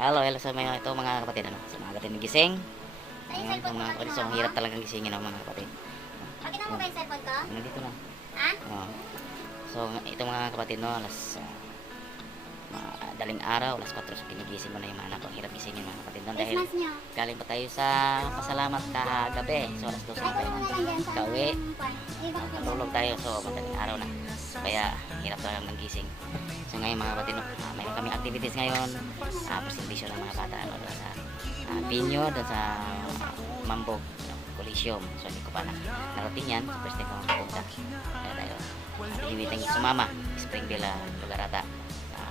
Hello, hello sa mga ito mga kapatid, ano? Sa mga kapatid gising. Ayun, sa mga kapatid, so hirap talagang gisingin ang mga kapatid. Pakita mo ba yung cellphone ko? Nandito na. Ha? So, ito mga kapatid, no, daling araw, alas 4, so pinigising mo na yung mga anak ko. Hirap gisingin mga kapatid, no, dahil Christmas nyo. galing pa tayo sa pasalamat kagabi. So, alas 2 na tayo kauwi. Natulog tayo, so madaling araw na. Kaya hirap talagang magising. So ngayon mga kapatid, no, mayroon kami activities ngayon. Presentation ng mga bata, ano, doon sa Pinyo, doon sa Mambog, Coliseum. So hindi ko pa narating yan. So first time ko makapunta. Kaya tayo himiting sumama, Springville, Lugarata,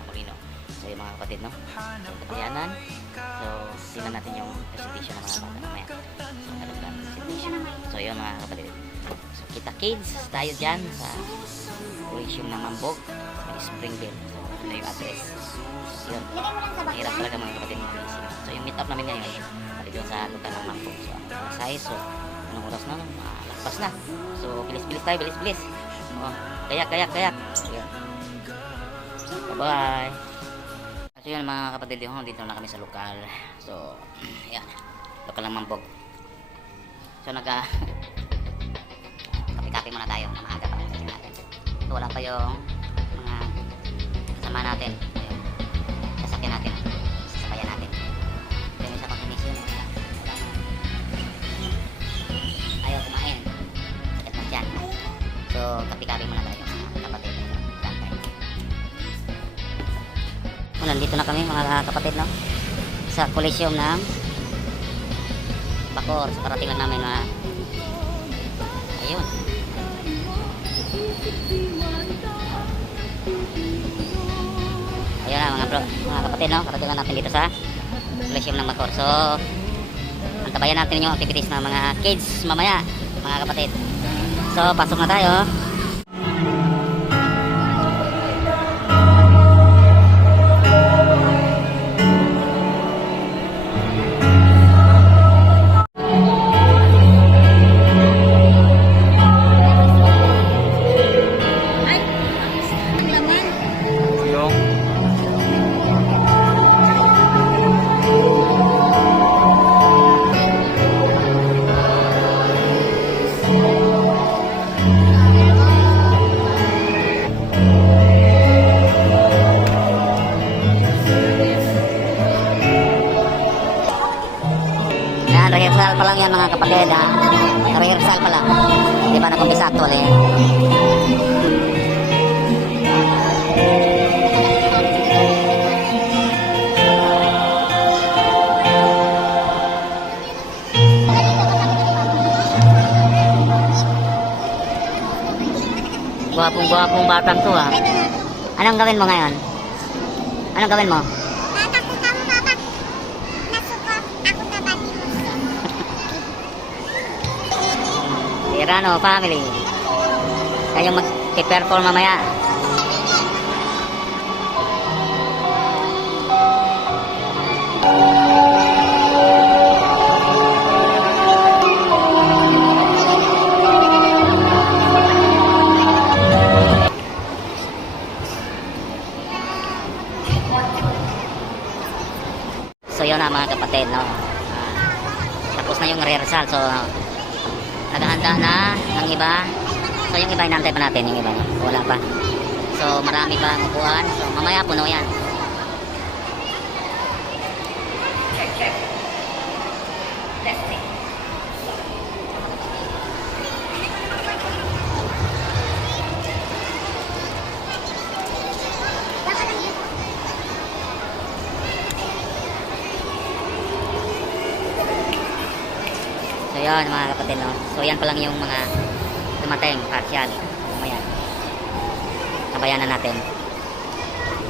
Molino. So yung mga kapatid, no, so katayanan. So tingnan natin yung presentation ng mga bata mamaya. So ano ba presentation? So yun mga kapatid. So kita kids tayo dyan sa Coliseum ng Mambog, sa Springville. So ano yung address. So yun, hirap talaga mga kapatid mga gising. So yung meet up namin ngayon pati doon sa lugar ng Mambog. So ano size, so anong oras na, lakpas na. So bilis-bilis tayo, bilis-bilis. Kayak. So yun, bye bye. So yun mga kapatid, dito na kami sa lokal. So yan, lokal ng Mambog. So kape-kape muna tayo na maaga pa natin. So wala pa yung mga kasama natin, yung sasakyan natin, sasabayan natin. So yung isa pang inisyon, ayaw kumain, sakit na dyan. So kape-kape muna tayo mga kapatid. So nandito na kami mga kapatid, no, sa Coliseum ng Bacoor. So parating lang namin na ayun. Ayun na mga kapatid, no, karating natin dito sa Coliseum ng Bacoor. So antabayan natin yung activities ng mga kids mamaya mga kapatid. So pasok na tayo. Rehearsal pa lang yan mga kapatid, ha? Rehearsal pa lang. Di ba nakumpisa actual eh. Gwapong batang to, ha? Anong gawin mo ngayon? Anong gawin mo? Irano family. Kayong mag-perform mamaya. So yun na mga kapatid, no. Tapos na yung rehearsal. So naghahanda na ng iba. So yung iba inantay pa natin, yung iba wala pa. So marami pa ang upuan. So mamaya puno yan. Check. Testing. So yan mga kapatid, no. So yan pa lang yung mga dumating partial. Mamaya kabayanan natin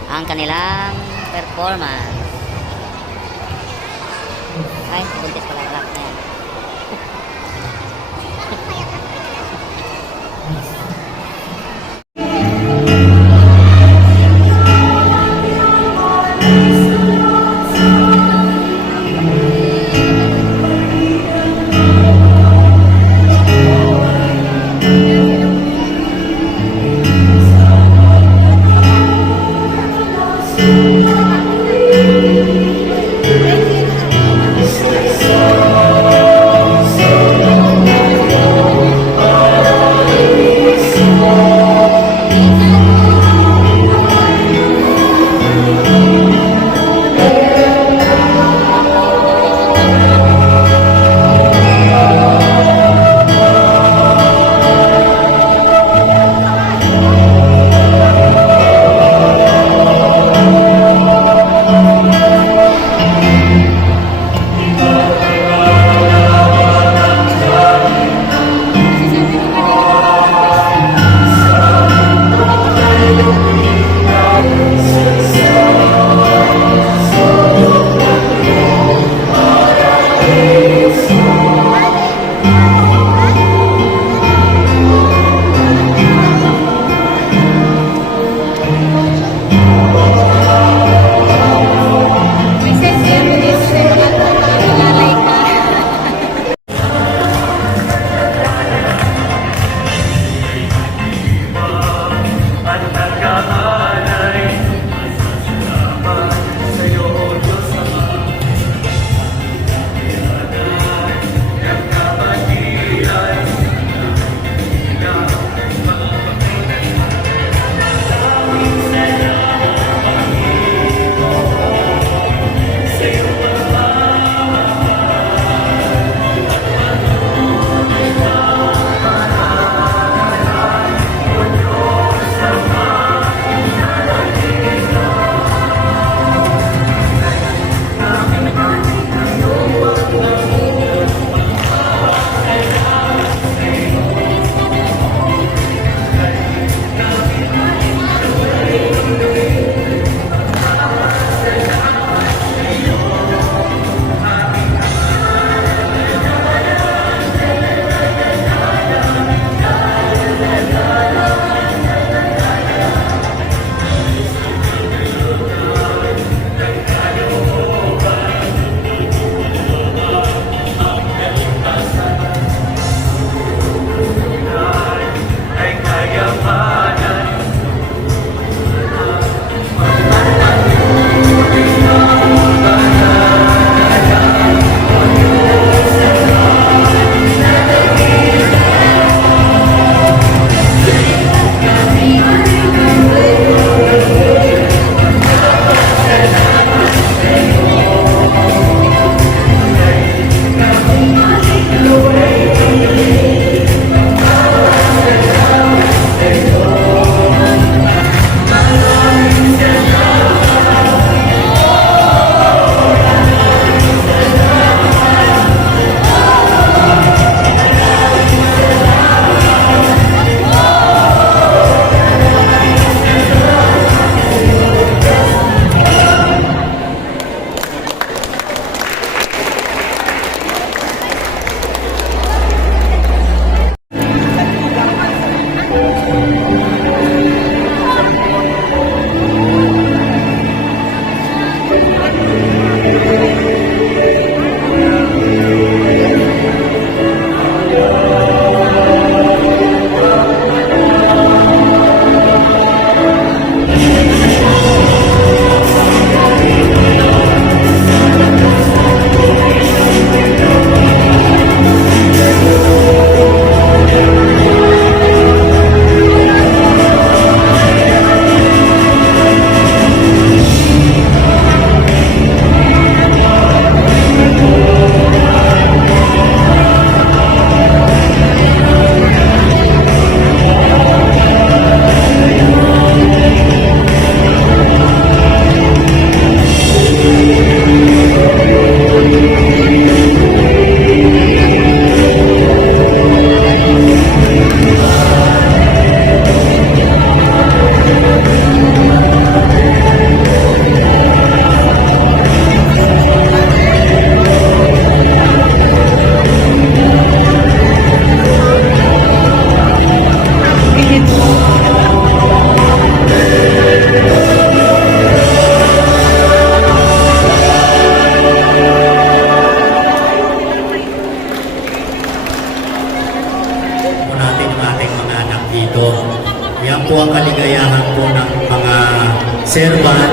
ang kanilang performance. Ay, buntis pala lang yan.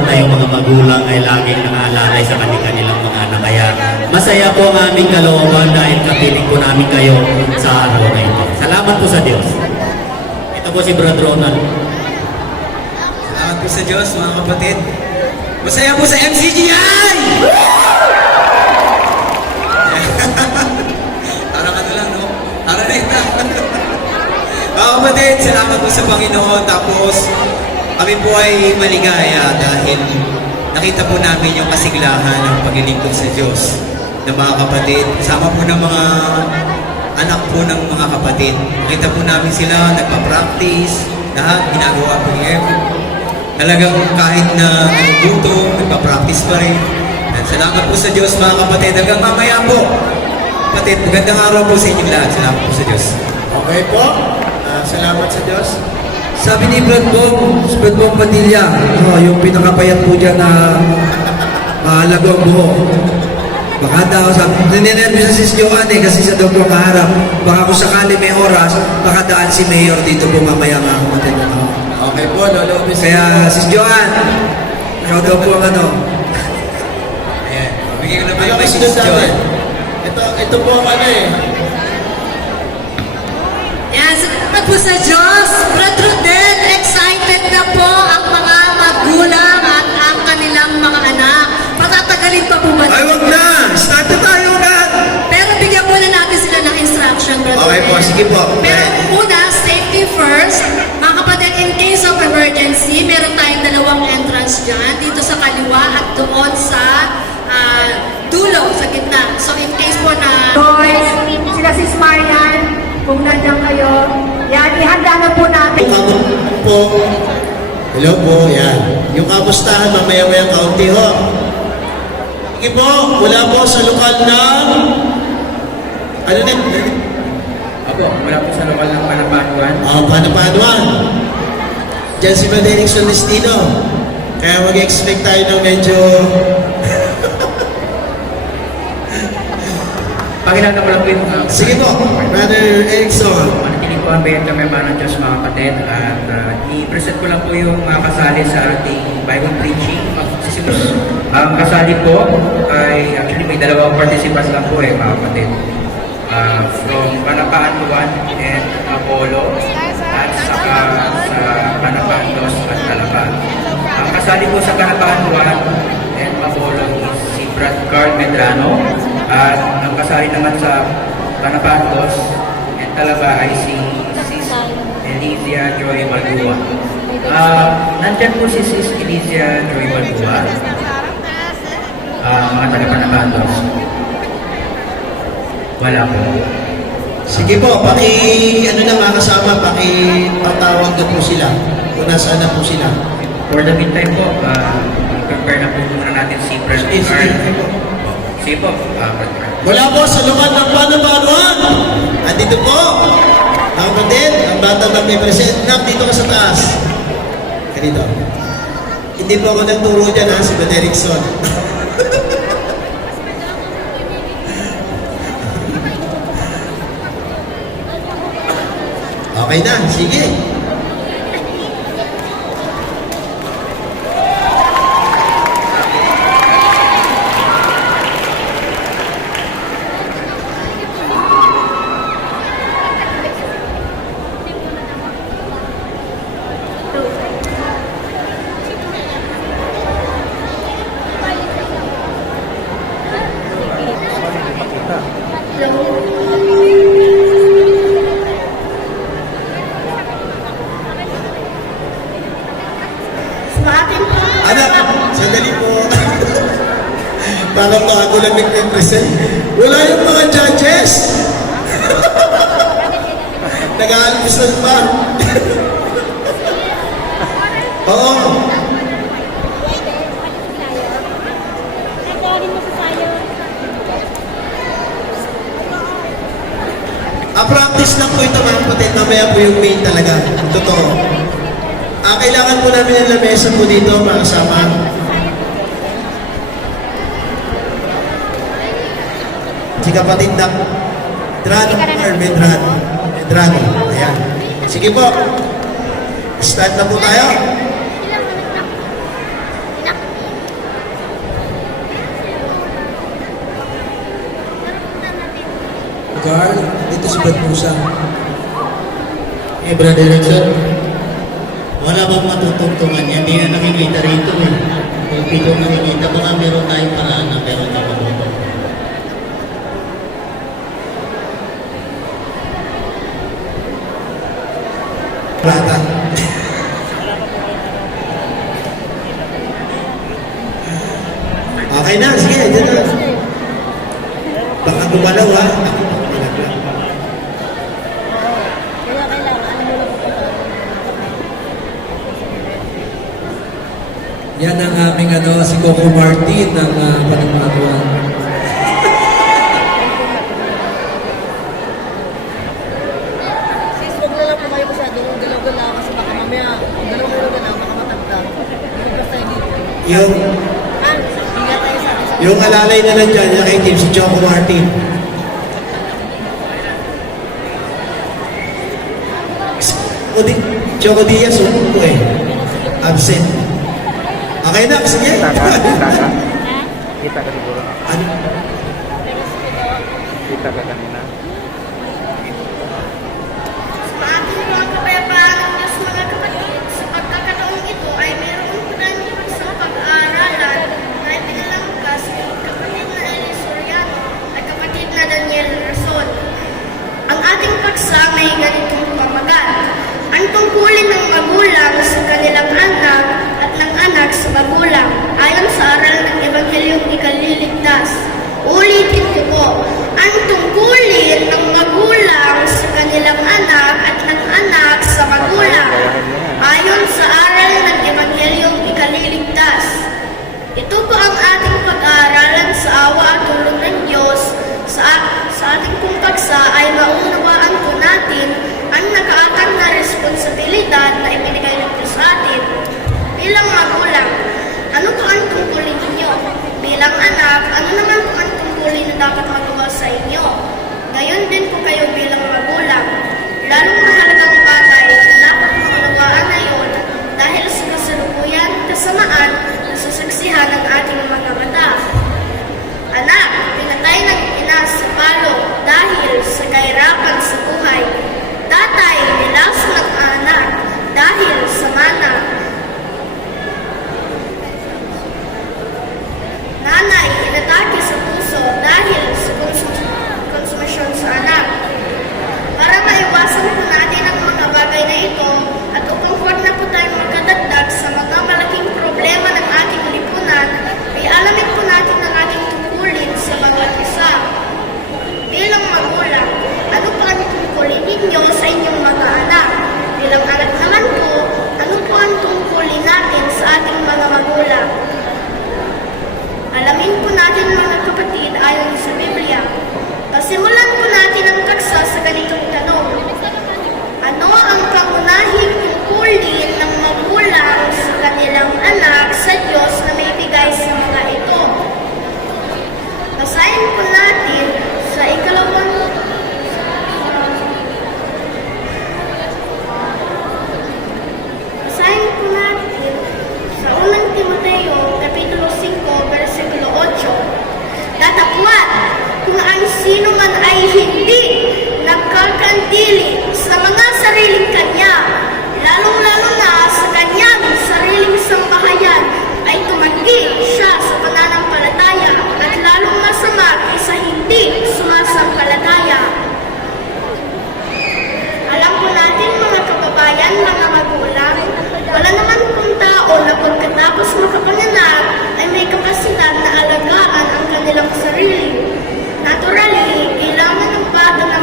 na yung mga magulang ay laging nakaalala sa kanilang mga anak. Kaya masaya po ang aming kalooban dahil kapiling po namin kayo sa araw na ito. Salamat po sa Diyos. Ito po si Brad Ronald. Salamat po sa Diyos, mga kapatid. Masaya po sa MCGI! Parang ano lang, no? Parang neta. Mga kapatid, salamat po sa Panginoon. Tapos, kami po ay maligaya dahil nakita po namin yung kasiglahan ng paglilingkod sa Diyos ng mga kapatid. Kasama po ng mga anak po ng mga kapatid. Nakita po namin sila, nagpa-practice, lahat, ginagawa po ni Evo. Talagang kahit na gutom, nagpa-practice pa rin. At salamat po sa Diyos mga kapatid. Hanggang mamaya po. Kapatid, magandang araw po sa inyong lahat. Salamat po sa Diyos. Okay po. Salamat sa Diyos. Sabi ni Brad Bong Padilla, yung pinakapayat po dyan na mahalago ang buhok. Baka daw, ninenervous si Joanne kasi siya daw po kaharap. Baka kung sakali may oras, baka daan si Mayor dito po mamaya mga kapatid. Okay po, Lolo. Kaya si Joanne, ikaw daw po ang ano. Ayan. Bigyan ko na po Ano yung kasi message, doon Joy. Ito po ang ano eh. Yan, salamat po sa Diyos. Brad Rodel, excited na po ang mga magulang at ang kanilang mga anak. Patatagalin pa po ba? Ay, wag na! Start na tayo agad! Pero bigyan muna natin sila ng instruction, Brad Okay po, Rodel. sige po. Pero una, safety first. Mga kapatid, in case of emergency, meron tayong dalawang entrance dyan. Dito sa kaliwa at doon sa dulo, sa gitna. So in case po na... Boys, sila si Marian, kung nandiyan kayo, yan, ihanda na po natin. Yung po. Hello po, yan. Yung kamustahan, mamaya-maya kaunti ho. Sige po, mula po sa lokal ng... Ano na? Opo, mula po sa lokal ng Panapanuan. Panapanuan. Diyan si Maderick Solestino. Kaya mag-expect tayo ng medyo... Pakilala ko lang po yung Sige po, Brother Erickson. manatiling po ang bayan kami mga ng Diyos mga kapatid at i-present ko lang po yung mga kasali sa ating Bible preaching. Ang kasali po ay actually may dalawang participants lang po mga kapatid. From Panapaan 1 and Apollo at saka sa Panapaan 2 at Talaban. Ang kasali po sa Panapaan 1 and Apollo is si Brad Carl Medrano at ang kasali naman sa Panapaan 2 and Talaba ay si Sis Elizia Joy Malgua. Nandyan po si Sis Elizia Joy Malgua. Mga taga-Panapaan 2. Wala po. Sige po, ano na mga kasama, patawag na po sila. Kung nasaan na po sila. For the meantime po, prepare na po muna natin si President Carl. Sige po, Mula po sa lokal ng Panapanuan. Andito po, ang kapatid, ang bata na may present. Nak, dito ka sa taas. Ganito. Hindi po ako nagturo dyan ha, si Ben Erickson. Okay na, sige. Anak, sandali po. Parang ako lang nag-present. Wala yung mga judges. Nag-aalmusal pa. Oo. Practice lang po ito mga kapatid. Mamaya po yung main talaga. Totoo. Kailangan po namin ng lamesa po dito mga kasama. Si kapatid na Medrano. Ayan. Sige po. Start na po tayo. Carl, dito si Brad Musa. Eh, Brother Rexon, wala bang matutungtungan yan? Hindi na nakikita rito eh. Kung pito nakikita, baka meron tayong paraan na meron tayong matutungtungan. Plata. Okay na, sige, dito na. Baka gumalaw ha. Yan ang aming si Coco Martin ng Panagbaguan. Sis, huwag na lang po kayo masyadong galaw-galaw kasi baka mamaya, kung galaw-galaw, baka matagda. Basta hindi po. Yung, Ingat tayo sa akin. yung alalay na lang dyan, yung kay Team, si Choco Martin. O di, Choco Diaz, umupo eh. Absent. Okay na, sige. Kita ka siguro. Ano? Kita ka kanina. Sa ating mga kapayapaan ng Diyos, mga kapatid, sa pagkakataong ito ay mayroon po tayong isang pag-aaralan na ipinalangkas ni kapatid na Eli Soriano at kapatid na Daniel Rason. Ang ating paksa may ganitong pamagat. Ang tungkulin ng magulang sa kanilang anak at ng anak sa magulang ayon sa aral ng Ebanghelyong Ikaliligtas. Ulitin ko po, ang tungkulin ng magulang sa kanilang anak at ng anak sa magulang ayon sa aral ng Ebanghelyong Ikaliligtas. Ito po ang ating pag-aaralan sa awa at tulong ng Diyos. Sa ating pong paksa ay maunawaan po natin ang nakaatang na responsibilidad na ibinigay ng Diyos sa atin. Bilang magulang, ano po ang tungkulin ninyo? Bilang anak, ano naman po ang tungkulin na dapat magawa sa inyo? Gayon din po kayo bilang magulang. Lalong mahalagang bagay na dapat maunawaan na yun dahil sa kasalukuyan, kasamaan, na sasaksihan ng ating mga mata. Anak, pinatay ng ina sa palo dahil sa kahirapan sa buhay. Tatay, nilas ng anak dahil sa mana. Nanay, inatake sa puso dahil sa konsumasyon sa anak. Para maiwasan po natin ang mga bagay na ito at upang huwag na po tayong magkadagdag sa mga malaking problema ng ating lipunan, ay alamin po natin ang ating tungkulin sa bawat isa. Bilang magulang, ano pa ang tungkulin ninyo sa inyong mga anak? Bilang anak naman po, ano po ang tungkulin natin sa ating mga magulang? Alamin po natin mga kapatid ayon sa Biblia. Pasimulan po natin ang paksa sa ganitong tanong. Ano ang pangunahing tungkulin ng magulang sa kanilang anak sa Diyos na may bigay sa mga ito? Basahin po natin sa ikalawang sa unang Timoteo, Kapitulo 5, versikulo 8. Datapwat, kung ang sino man ay hindi nagkakandili sa mga sariling kanya, lalong-lalo na sa kanyang sariling sambahayan, ay tumanggi siya sa pananampalataya at lalong masama kaysa hindi sumasampalataya. Alam po natin mga kababayan, mga magulang, wala naman pong tao na pagkatapos makapanganak ay may kapasidad na alagaan ang kanilang sarili. Naturally, kailangan ng bata na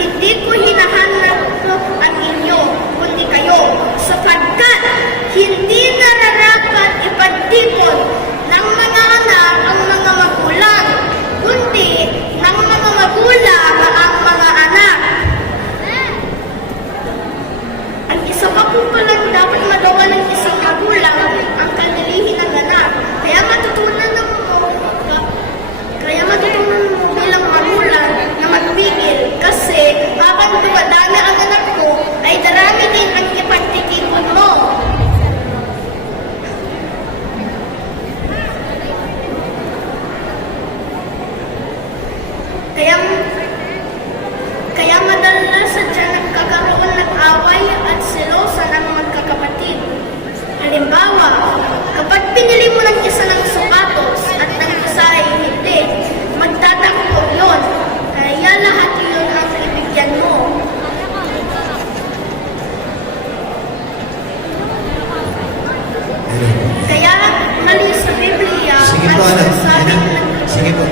hindi ko hinahanap ang inyo, kundi kayo, sapagkat hindi nararapat ipagtipon ng mga anak ang mga magulang, kundi ng mga magulang ang mga anak. Ang isa pa po palang dapat magawa ng isang magulang ang kanilihin ng anak. Kaya matutunan mo bilang magulang na magpigil kasi habang dumadami ang anak mo ay darami din ang ipagtitipon mo. Kaya madalas sadya nagkakaroon ng away at selosa ng magkakapatid. Halimbawa, kapag pinili mo ng isa ng sapatos at ng isa ay hindi, magtatakbo yun. Kaya lahat yun ang ibigyan mo. Kaya mali sa Biblia, Sige po, anak. nagsasabing Sige po.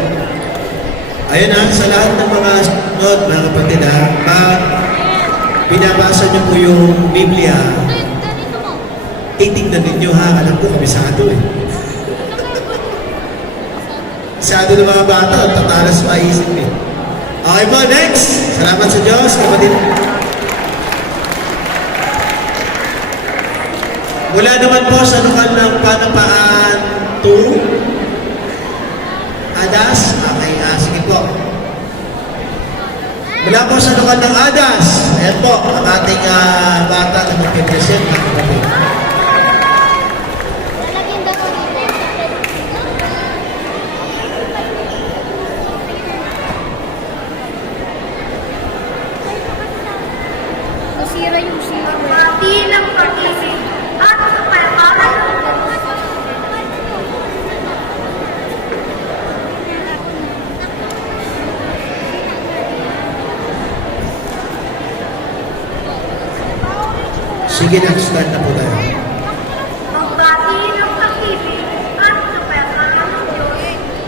Ayun ha, sa lahat ng mga sunod, mga kapatid ha, pag binabasa niyo po yung Biblia, titignan ninyo ha, alam ko kabisado eh. Kabisado ng mga bata, tatalas maisip eh. Okay po, next! Salamat sa Diyos, kapatid. Mula naman po sa lokal ng Panapaan 2, Adas, okay, sige po. Mula po sa lokal ng Adas, ayan po, ang ating bata na magpipresent ng kapatid. Masira yung siya. Pati ng pag-isip at kapayapaan. Sige na, start na po tayo. Magbati ng pag-ibig at kapayapaan ng Diyos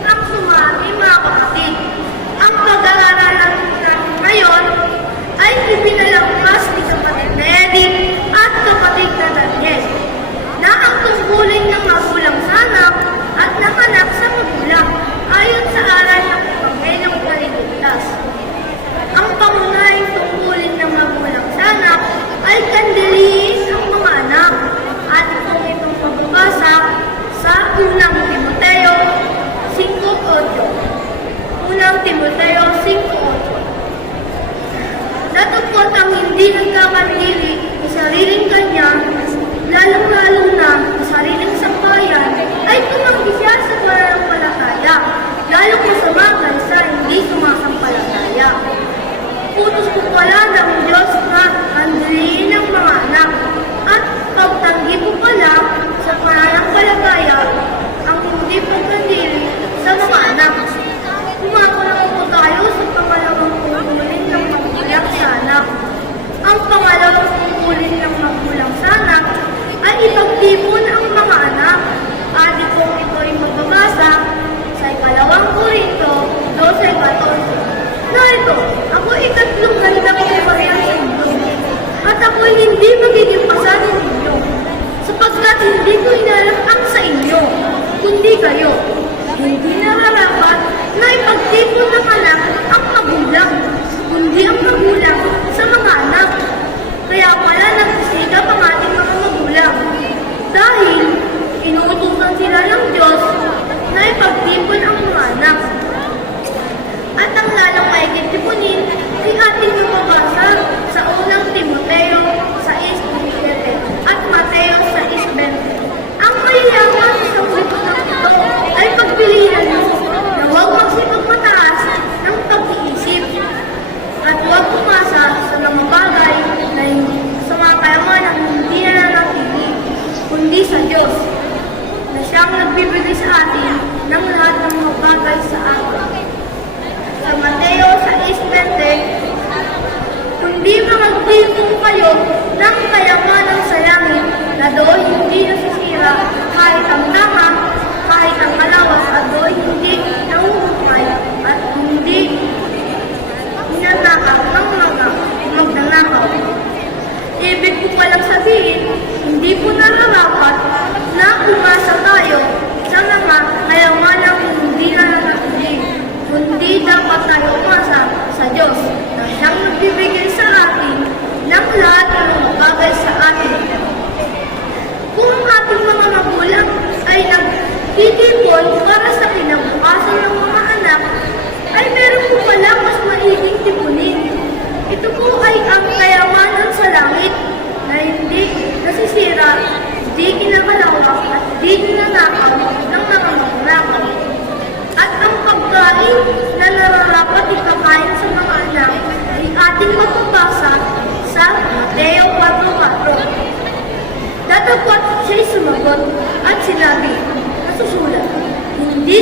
ang sumami mga kapatid. Ang pag-aaral natin ngayon ay ipinalangkas ni kapatid na Edith at kapatid na Daniel na ang tungkulin ng magulang sa anak at ng anak sa magulang ayon sa aral ng Ebanghelyong Paligtas. Ang pangunahing tungkulin ng magulang sa anak ay kandiliin ang mga anak at kung itong magbabasa sa unang Timoteo 5:8. Unang Timoteo 5:8. Datapot ang hindi nagkakandili sa sariling kanya, lalong-lalo na sa sariling sambayan, ay tumanggi siya sa pananampalataya, lalo ko sa mga sa hindi sumasampalataya. Utos ko pala ng Diyos na andaliin ang mga anak at pagtanggi ko pala sa pananampalataya ang hindi pagkandili sa mga anak. Kumakulang po tayo sa pangalawang tungkulin ng magulang sa anak. Ang pangalawang tungkulin ng magulang sa anak ay ipagtipon ang mga anak. Adi kong ito ay magbabasa sa 2 Korinto 12:14. Narito, ako ikatlong ganda ko sa inyo, at ako'y hindi magiging pasanin ninyo, sapagkat hindi ko inalang sa inyo, kundi kayo. Hindi nararapat na ipagtipon ng anak ang magulang, kundi ang magulang sa mga anak. Kaya pala nagsisikap ang ating mga magulang, dahil inuutusan sila ng Diyos na ipagtipon ang mga anak. At ang lalong maigit tipunin ay ating mababasa sa unang Timoteo 6:17 at Mateo 6:20. Ang mayayaman sa wito ng ito ay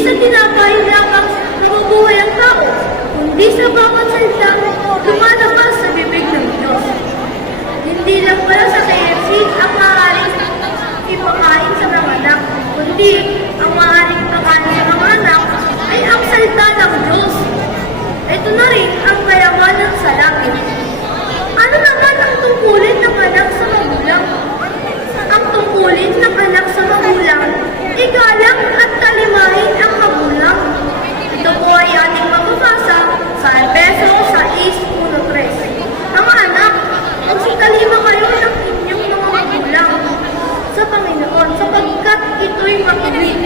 sa tinapay lamang nabubuhay ang tao, kundi sa bawat salita lumalabas sa bibig ng Diyos. Hindi lang pala sa KFC ang maaaring ipakain sa mga anak, kundi ang maaaring ipakain sa mga anak ay ang salita ng Diyos. Ito na rin ang kayamanan sa langit. Ano naman ang tungkulin ng anak sa magulang? Ang tungkulin ng anak sa magulang, igalang at talimahin ang magulang. Ito po ay ating mababasa sa Efeso 6:1-3. Mga anak, magsikalima kayo ng inyong mga magulang sa Panginoon sapagkat ito'y makinig.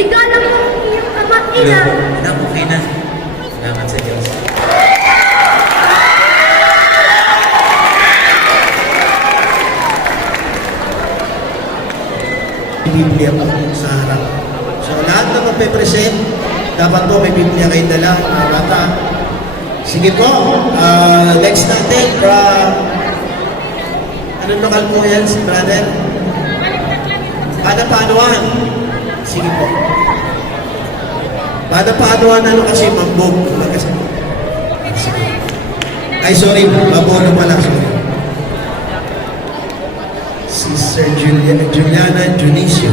Igalang ang inyong ama ina. Anak, okay na. Salamat sa Diyos. Biblia po sa harap. So lahat na magpe-present, dapat po may Biblia kayo dala, mga bata. Sige po, next natin, anong lokal po yan, si brother? Paanuan. Sige po. Paanuan ano kasi mambog. Sige. Ay, sorry, mabono pala. Sorry. Sister Juliana Junicio.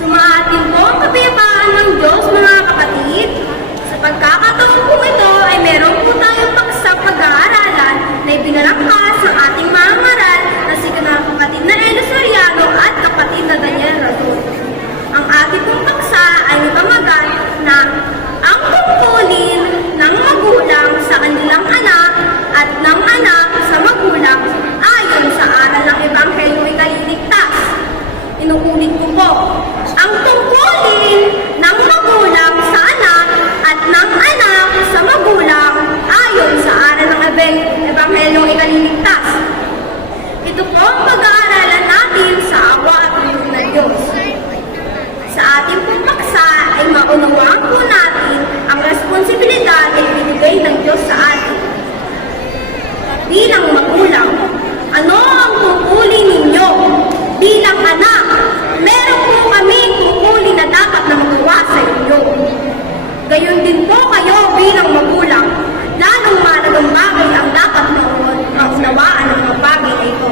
Sumaatin po ang kapayapaan ng Diyos, mga kapatid. Sa pagkakataon po ito ay meron po tayong paksang pag-aaralan na ibinalangkas ng ating mga ngaral na si kapatid na Elo Soriano at kapatid na Daniel Razon. Ang ating pong paksa ay nagamagat na ang tungkulin ng magulang sa kanilang anak at ng anak sa magulang ayon sa aral ng Ebanghelyo ay kaliligtas. Inuulit ko po, ang tungkulin ng magulang sa anak at ng anak sa magulang ayon sa aral ng Ebanghelyo ay kaliligtas. Ito po ang pag-aaralan natin sa awa at tulong ng Diyos. Sa ating pong paksa ay maunawaan po natin ang responsibilidad na ibinigay ng Diyos sa atin. Bilang magulang, ano ang tungkulin ninyo? Bilang anak, meron po kami tungkulin na dapat na magawa sa inyo. Gayon din po kayo bilang magulang, lalong mahalagang bagay ang dapat maunawaan ng mga bagay na ito.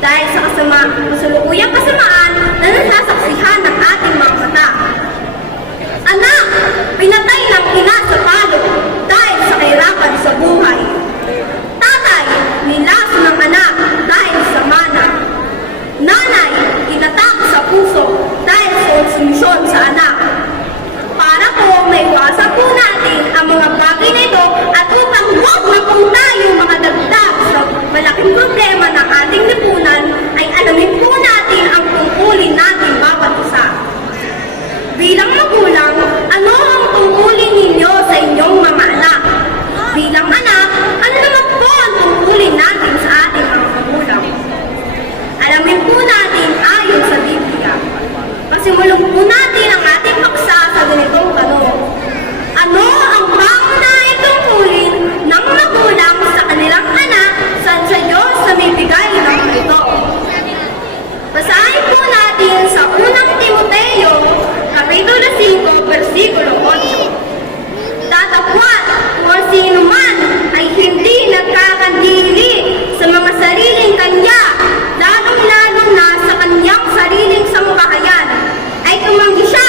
Dahil sa kasalukuyang kasamaan na nasasaksihan ng ating mga mata. Anak, pinatay ng ina sa palo dahil sa kahirapan sa buhay. Tatay, nilaso ng anak dahil sa mana. Nanay, inatak sa puso dahil sa konsumisyon sa anak. Para po maiwasan po natin ang mga bagay na ito at upang huwag na po tayo mga dagdag sa malaking problema ng ating lipunan ay alamin po natin ang tungkulin natin bawat isa. Bilang magulang, ano ang tungkulin ninyo sa inyong mga anak? Bilang anak, ano naman po ang tungkulin natin sa ating mga magulang? Alamin po natin ayon sa Biblia. Pasimulan po natin ang ating paksa sa ganitong tanong. Ano ang pangunahing tungkulin ng magulang sa kanilang anak sa Diyos na may bigay ng ito? Basahin po natin sa unang Timoteo, Kapitulo 5, versikulo 8. Datapwat kung sino man ay hindi nagkakandili sa mga sariling kanya, lalong-lalo na sa kanyang sariling sambahayan, ay tumanggi siya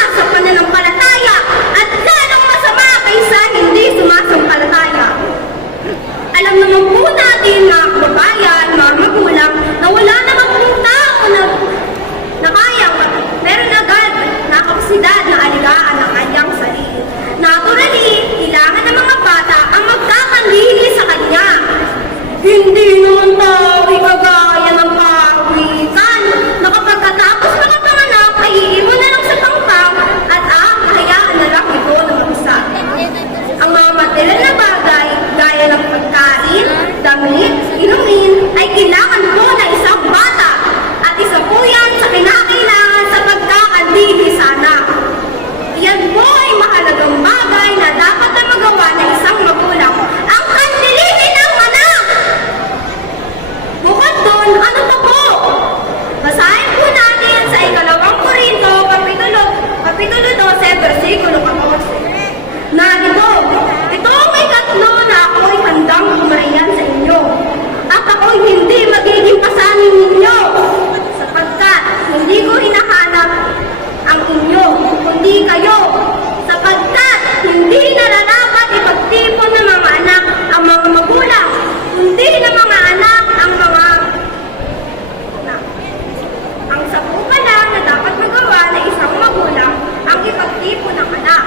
anak.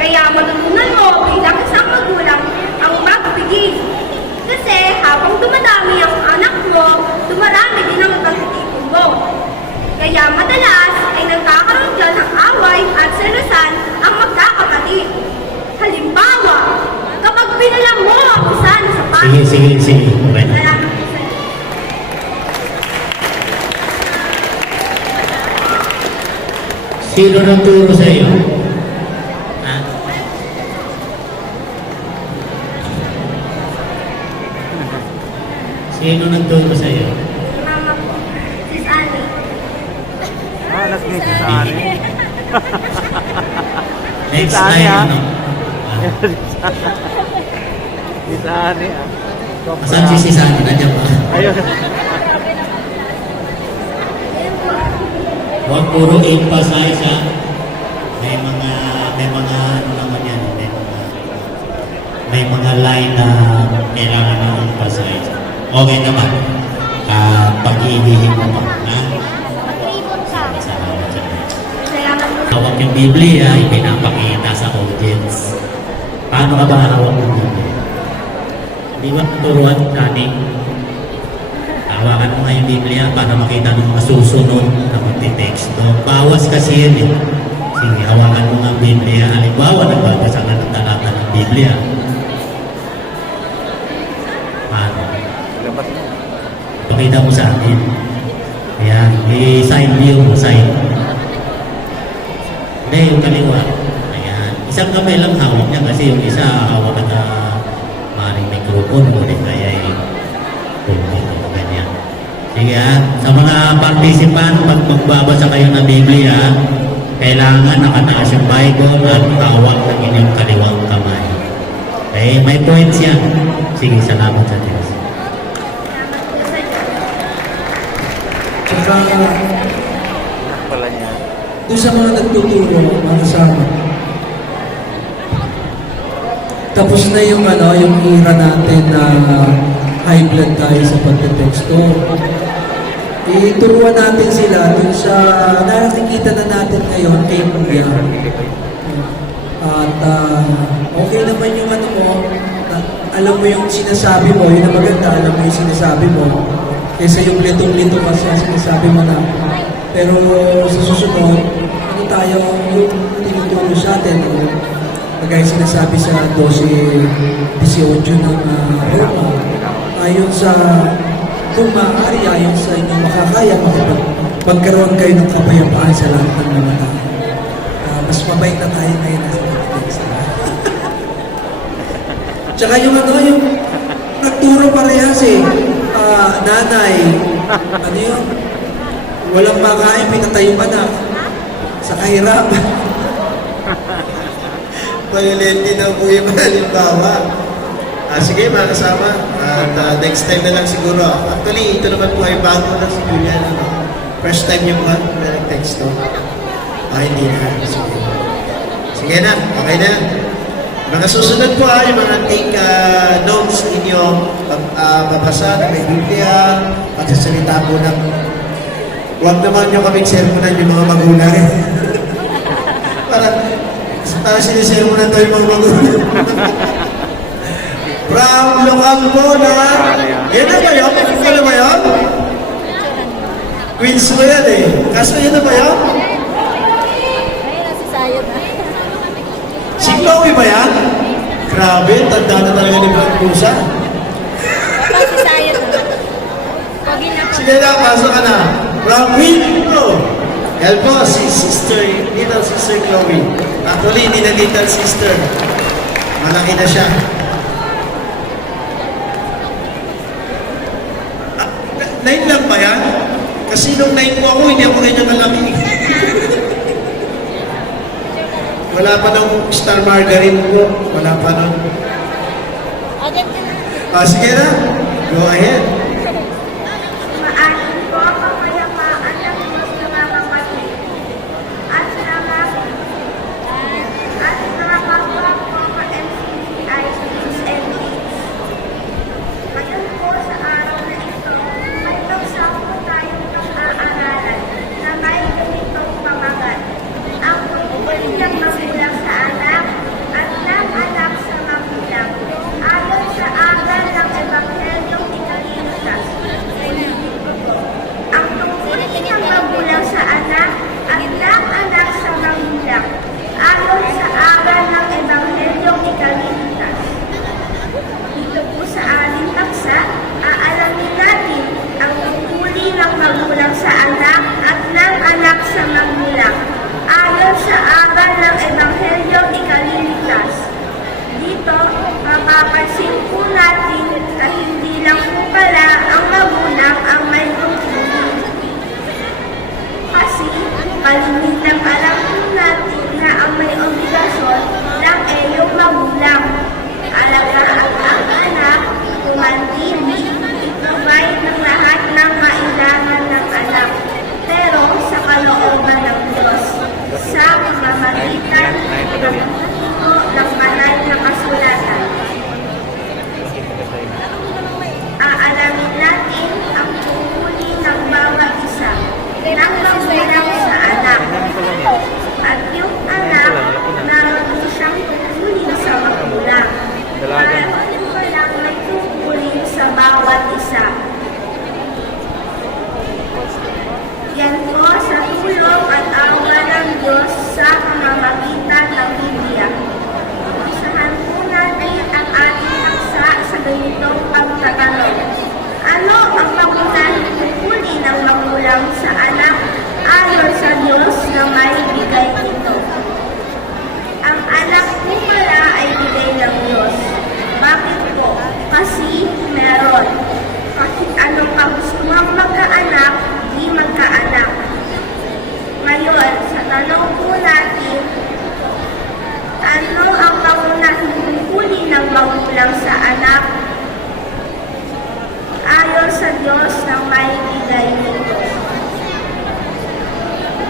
Kaya matutunan mo bilang isang magulang ang magpigil. Kasi habang dumadami ang anak mo, dumarami din ang pagtitipon mo. Kaya madalas ay nagkakaroon dyan ng away at selosan ang magkakapatid. Halimbawa, kapag pinalam mo ang isa na sa Sige. Okay na. Salamat po sa inyo. Sino nang turo sa iyo? Ha? Sino nang turo sa iyo? Mama po, Sis Annie. Next time, ano? Asan si Sisani? Nandiyan ba? Huwag puro emphasize, ha? May mga ano naman yan, may mga line na kailangan na emphasize. Okay naman. Pag-iibihin mo pa, ha? Salamat sa Diyos. Salamat po. Hawak yung Biblia, ipinapakita sa audience. Paano ka ba hawak ng Biblia? Di ba turuan kaning? Hawakan mo nga yung Biblia para makita ng mga susunod na magtiteksto. Bawas kasi yan eh. Sige, hawakan mo nga ang Biblia. Halimbawa, nagbabasa ka ng talata ng Biblia. Paano? Pakita mo sa akin. Ayan, i-sign view mo, sign. Hindi, yung kaliwa. Ayan. Isang kamay lang hawak niya kasi yung isa hawak ka na maring mikrofon o di kaya pulpit o ganyan. Sige ha, sa mga participant, pag magbabasa kayo ng Biblia, kailangan nakataas yung Bible at hawak ng inyong kaliwang kamay. Okay, may points yan. Sige, salamat sa Diyos. Tsaka, doon sa mga nagtuturo, mga kasama. Tapos na yung yung era natin na high blood tayo sa pagteteksto. Ituruan natin sila dun sa nakikita na natin ngayon kay Kuya. At okay naman yung mo, alam mo yung sinasabi mo, yun ang maganda, alam mo yung sinasabi mo. Kaysa yung litong-lito kasi ang sinasabi mo na. Pero sa susunod, tayo yung tinuturo sa atin, kagaya sinasabi sa 12-18 ng Roma, ayon sa kung maaari, ayon sa inyong makakaya, magkaroon kayo ng kapayapaan sa lahat ng mga tao. Mas mabait na tayo ngayon nasa Pilipinas. Tsaka yung yung nagturo parehas nanay, yun? Walang makain, pinatayo pa na sa kahirapan. Violente na po yung halimbawa. Sige mga kasama, at next time na lang siguro. Actually, ito naman po ay bago na si Julian. First time yung nag-texto. Hindi na. Sige na, okay na. Mga susunod po yung mga take notes ninyo, pagbabasa na may Biblia, pagsasalita po ng huwag naman nyo kaming sermonan yung mga magulang. para sinisermonan tayo yung mga magulang. From lokal po na, yan na ba yun? Ano ba yun? Queens mo yan eh. Kaso yan na ba yun? Si Chloe ba yan? Grabe, tanda na talaga ni Frank Pusa. Sige na, pasok ka na. From Winco. Yan po, si little sister Chloe. Actually, hindi na little sister. Malaki na siya. 9 lang ba yan? Kasi nung 9 po ako, hindi ako ganyan kalaki. Wala pa nung Star Margarine po. Wala pa nung... sige na. Go ahead. Maaari po ang kapayapaan ng Diyos ng mga kapatid at sa mga kapwa po ka-MCCI Kids and Kids. Ngayon po sa araw na ito, ay nagsama tayong pag-aaralan na may ganitong pamagat. Ang pagpapalitan ng sa magulang ayon sa aral ng Ebanghelyong Ikaliligtas. Dito, mapapansin po natin na hindi lang po pala ang magulang ang may tungkulin. Kasi kalimitan alam po natin na ang may obligasyon lang ay yung magulang. Alagaan ang anak, kumandili, i-provide ng lahat ng kailangan ng anak. Pero sa kalooban ng Diyos, sa pamamagitan ng banal na kasulatan. Aalamin natin ang tungkulin ng bawat isa ng magulang sa anak. At yung anak naroon siyang tungkulin sa magulang. Maroon pa lang may tungkulin sa bawat isa. Yan po sa tulong at awa ng Diyos sa pamamagitan ng Biblia. Isahan po natin ang ating aksa sa ganitong pagtatanong. Ano ang pangunahing tungkulin ng magulang sa anak ayon sa Diyos na may bigay nito? Ang anak po pala ay bigay ng Diyos. Bakit po? Kasi meron. Kahit anong kagustuhan magkaanak, di magkaanak. Ngayon, sa tanong po natin, ano ang pangunahing tungkulin ng magulang sa anak ayon sa Diyos na may bigay nito?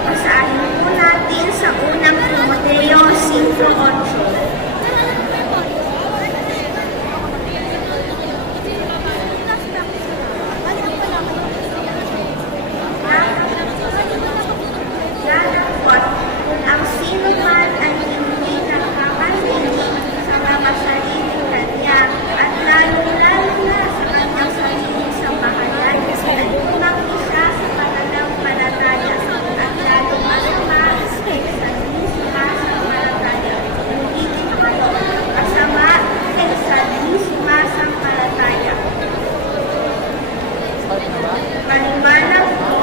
Basahin po natin sa unang Timoteo 5:8. Nanapot, kung ang sino man ay hindi nakakarinig sa mga sariling kanya at lalo-lalo na sa kanyang sariling sambahayan, ay umaki siya sa pananampalataya at lalo masama sa sarili siya sa palataya. Hindi ito kasama sa sarili siya sa palataya. Maliwanag po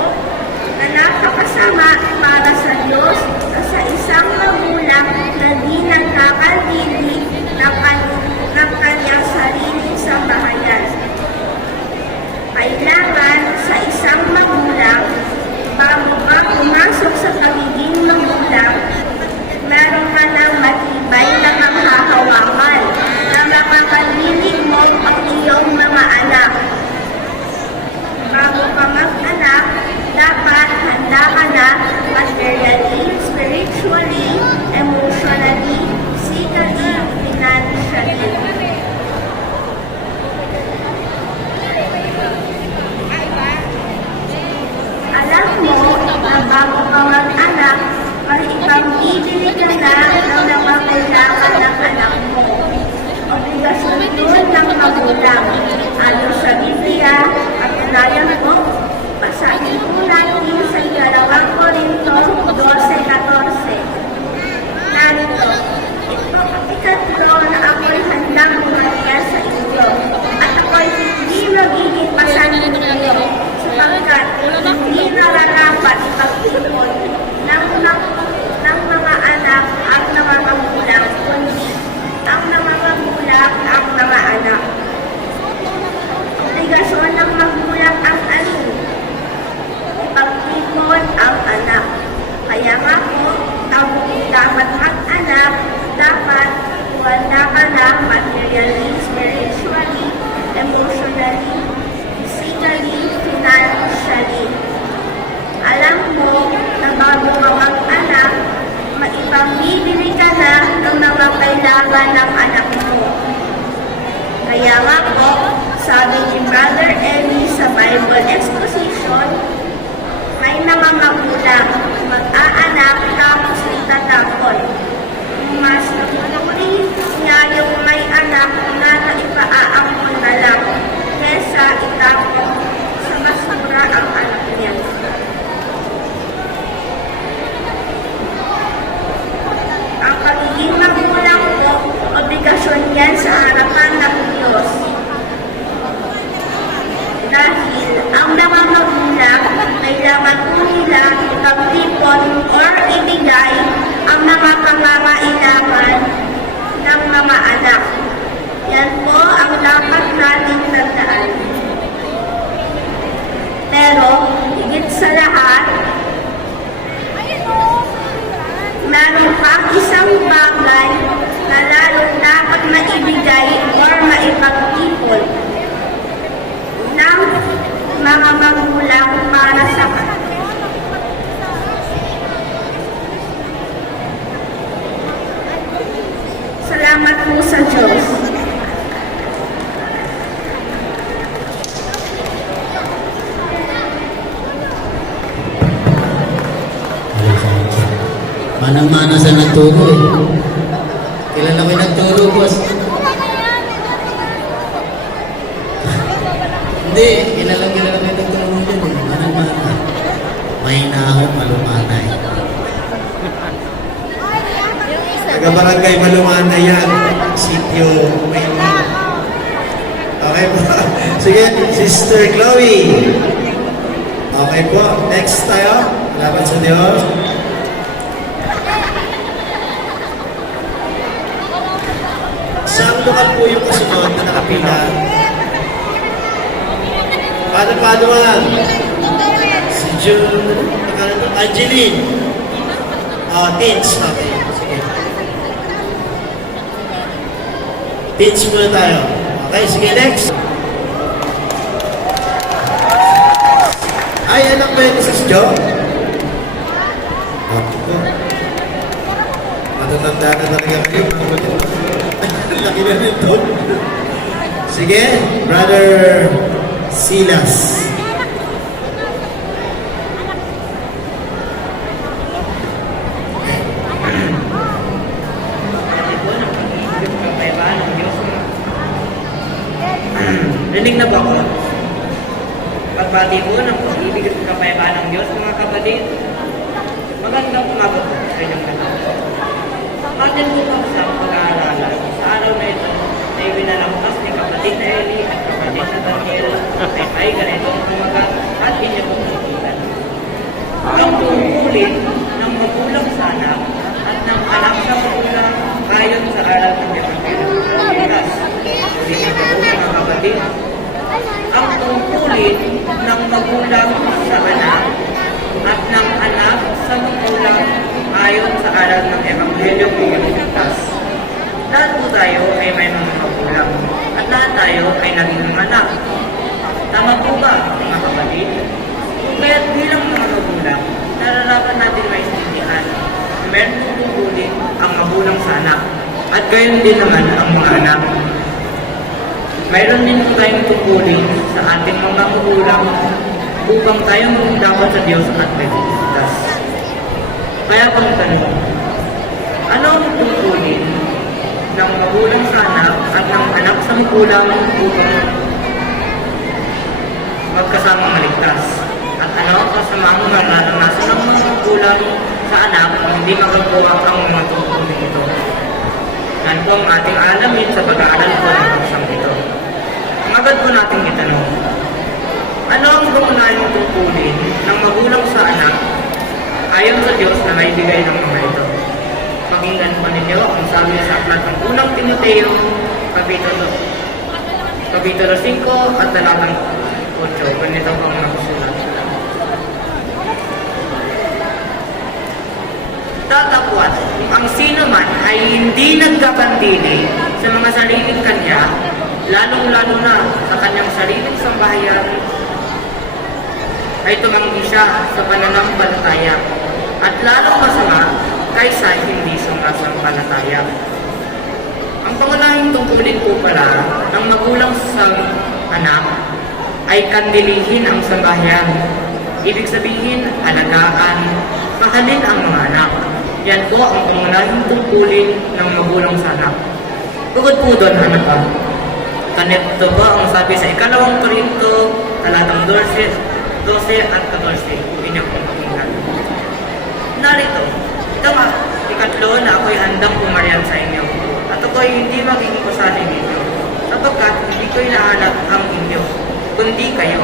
na napakasama para sa Diyos na sa isang magulang na di nagkakadili ng kanyang sariling sambahayan. Kailangan sa isang magulang, bago ka pumasok sa pagiging magulang, meron ka ng matibay na panghahawakan na makakalilig mo ang iyong mga anak. Bago ka mag-anak, dapat handa ka na materially, spiritually, emotionally, physically, financially. Alam mo na bago ka mag-anak, may ipang-bibili ka na ng nangangailangan ng anak mo. Obligasyon yun ng magulang. Ayon sa Biblia, at kanayan mo, basahin po natin sa 2 Korinto 12:14. Narito, ito ang ikatlo na ako'y handang bumalian sa inyo, at ako'y hindi magiging pasanin ninyo, sapagkat hindi nararapat ipag-ipon ng mga anak at ng mga magulang, kundi ang mga magulang ang mga anak. Obligasyon ng magulang ang alin? Ipag-ipon ang anak. Kaya nga po, ang dapat mag-anak, dapat wala ka na materially, spiritually, emotionally, physically, financially. Alam mo na bago ka mag-anak, maipamibili ka na ng mga kailangan ng anak mo. Kaya nga po, sabi ni Brother Eli sa Bible Exposition, may mga magulang, mag-aanak tapos itatapon. Mas nakukulit niya yung may anak na naipaaangkon na lang kesa itapon sa basura ang anak niya. Ang pagiging magulang po, obligasyon yan sa harapan ng Diyos. Dahil ang mga magulang ay laman po nila ipagtipon ibigay ang mga pangangailangan ng mga anak. Yan po ang dapat nating tandaan. Pero, higit sa lahat, meron pang isang bagay na lalong dapat maibigay or maipagtipon ng mga magulang para sa Salamat po sa Diyos. Manang-mana sa nagturo eh. Kilala ko yung nagturo, boss. Hindi, kilala ko yung nagturo mo dyan eh. Manang-mana. May nahon, malumanay. Taga-barangay Malumanay yan. Sitio Maynila. Okay po. Sige, Sister Chloe. Okay po. Next tayo. Laban sa Diyos. Saan lugar po yung kasunod na nakapila? Paano man? Si June, Angeline. Teens natin. Sige. Teens muna tayo. Okay, sige, next. Ay, anak ba yun sa Joe? Okay po. Matatanda na talaga kayo. Laki na nito. Sige, Brother Silas. Rinig na ba ako? Pagbati po ng pag-ibig at kapayapaan ng Diyos, mga kapatid. Magandang umaga po sa inyong lahat. Atin po po sa pag-aaralan. Sa araw na ito, ay winalakas ni kapatid na Eli at kapatid na Daniel ay ganitong umaga at inyo pong nakikitan. Ang tungkulin ng magulang sa anak at ng anak sa magulang ayon sa aral ng Diyos. Hindi po mga kapatid, ang tungkulin ng magulang sa anak at ng anak sa magulang ayon sa aral ng Ebanghelyo ng Pilipinas. Lahat po tayo ay may mga magulang at lahat tayo ay naging mga anak. Tama po ba, mga kapatid? Kaya't bilang mga magulang, nararapat natin maintindihan na meron po tungkulin ang magulang sa anak at gayon din naman ang mga anak. Mayroon din po tayong tungkulin sa ating mga magulang upang tayo magdapat sa Diyos at Pilipinas. Kaya pang tanong, ano ang tungkulin ng magulang sa anak at ng anak sa magulang upang magkasamang maligtas? At ano ang kasamaang nararanasan ng mga magulang sa anak kung hindi magagawa ang mga tungkulin ito? Yan po ang ating alamin sa pag-aaral po ng paksang ito. Ang agad po natin itanong, ano ang pangunahing tungkulin ng magulang sa anak ayon sa Diyos na maibigay ng mga ito? Pakinggan po ninyo ang sabi sa aklat ng unang Timoteo, Kapitulo 5 at talatang 8. Ganito ang nagsulat. Tatapwat, kung ang sino man ay hindi nagkakandili sa mga sariling kanya, lalong-lalo na sa kanyang sariling sambahayan, ay tumanggi siya sa pananampalataya at lalong masama kaysa hindi sumasampalataya. Ang pangunahing tungkulin po pala ng magulang sa anak ay kandilihin ang sambahayan. Ibig sabihin, alagaan, mahalin ang mga anak. Yan po ang pangunahing tungkulin ng magulang sa anak. Bukod po doon, ano pa? Kanito po ang sabi sa 2 Korinto, talatang 12 at 14. Inyong pakinggan. Narito, ito nga, ikatlo na ako'y handang pumaryan sa inyo. At ako'y hindi maging kusali ninyo. Sapagkat hindi ko inaalat ang inyo, kundi kayo.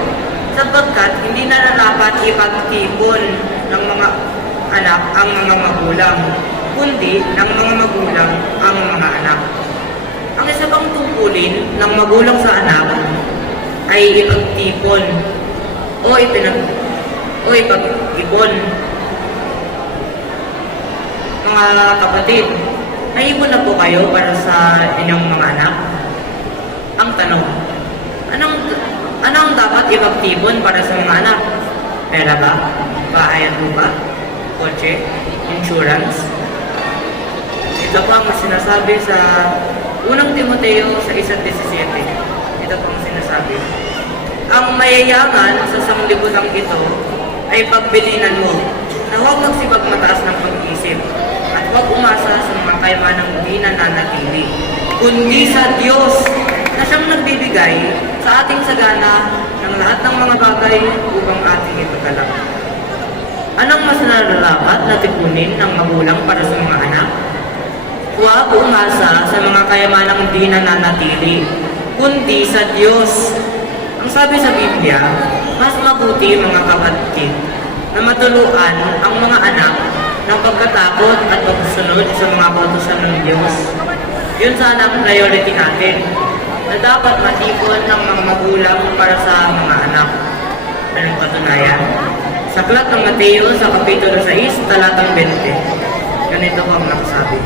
Sapagkat hindi nararapat ipagtipon ng mga anak ang ang mga magulang, kundi ng mga magulang ang mga anak. Ang isa pang tungkulin ng magulang sa anak ay ipagtipon o ipag-ipon. Mga kapatid, naipon na po kayo para sa inyong mga anak? Ang tanong, anong dapat ipagtipon para sa mga anak? Pera ba? Bahay at lupa? Kotse? Insurance? Ito po ang sinasabi sa unang Timoteo sa 1:17. Ito po ang sinasabi. Ang mayayaman sa sanglibutan ito ay pagbilinan mo na huwag magsibag mataas ng pag-isip at huwag umasa sa mga kayamanang di nananatili, kundi sa Diyos na siyang nagbibigay sa ating sagana ng lahat ng mga bagay upang ating ipagkalap. Anong mas nararapat na tipunin ng magulang para sa mga anak? Huwag umasa sa mga kayamanang di nananatili, kundi sa Diyos. Ang sabi sa Biblia, mas mabuti mga kapatid na matuluan ang mga anak ng pagkatakot at pagsunod sa mga kautusan ng Diyos. Yun sana ang priority natin, na dapat matipon ng mga magulang para sa mga anak. Anong katunayan? Sa aklat ng Mateo sa Kapitulo 6, talatang 20. Ganito po ang nakasabi.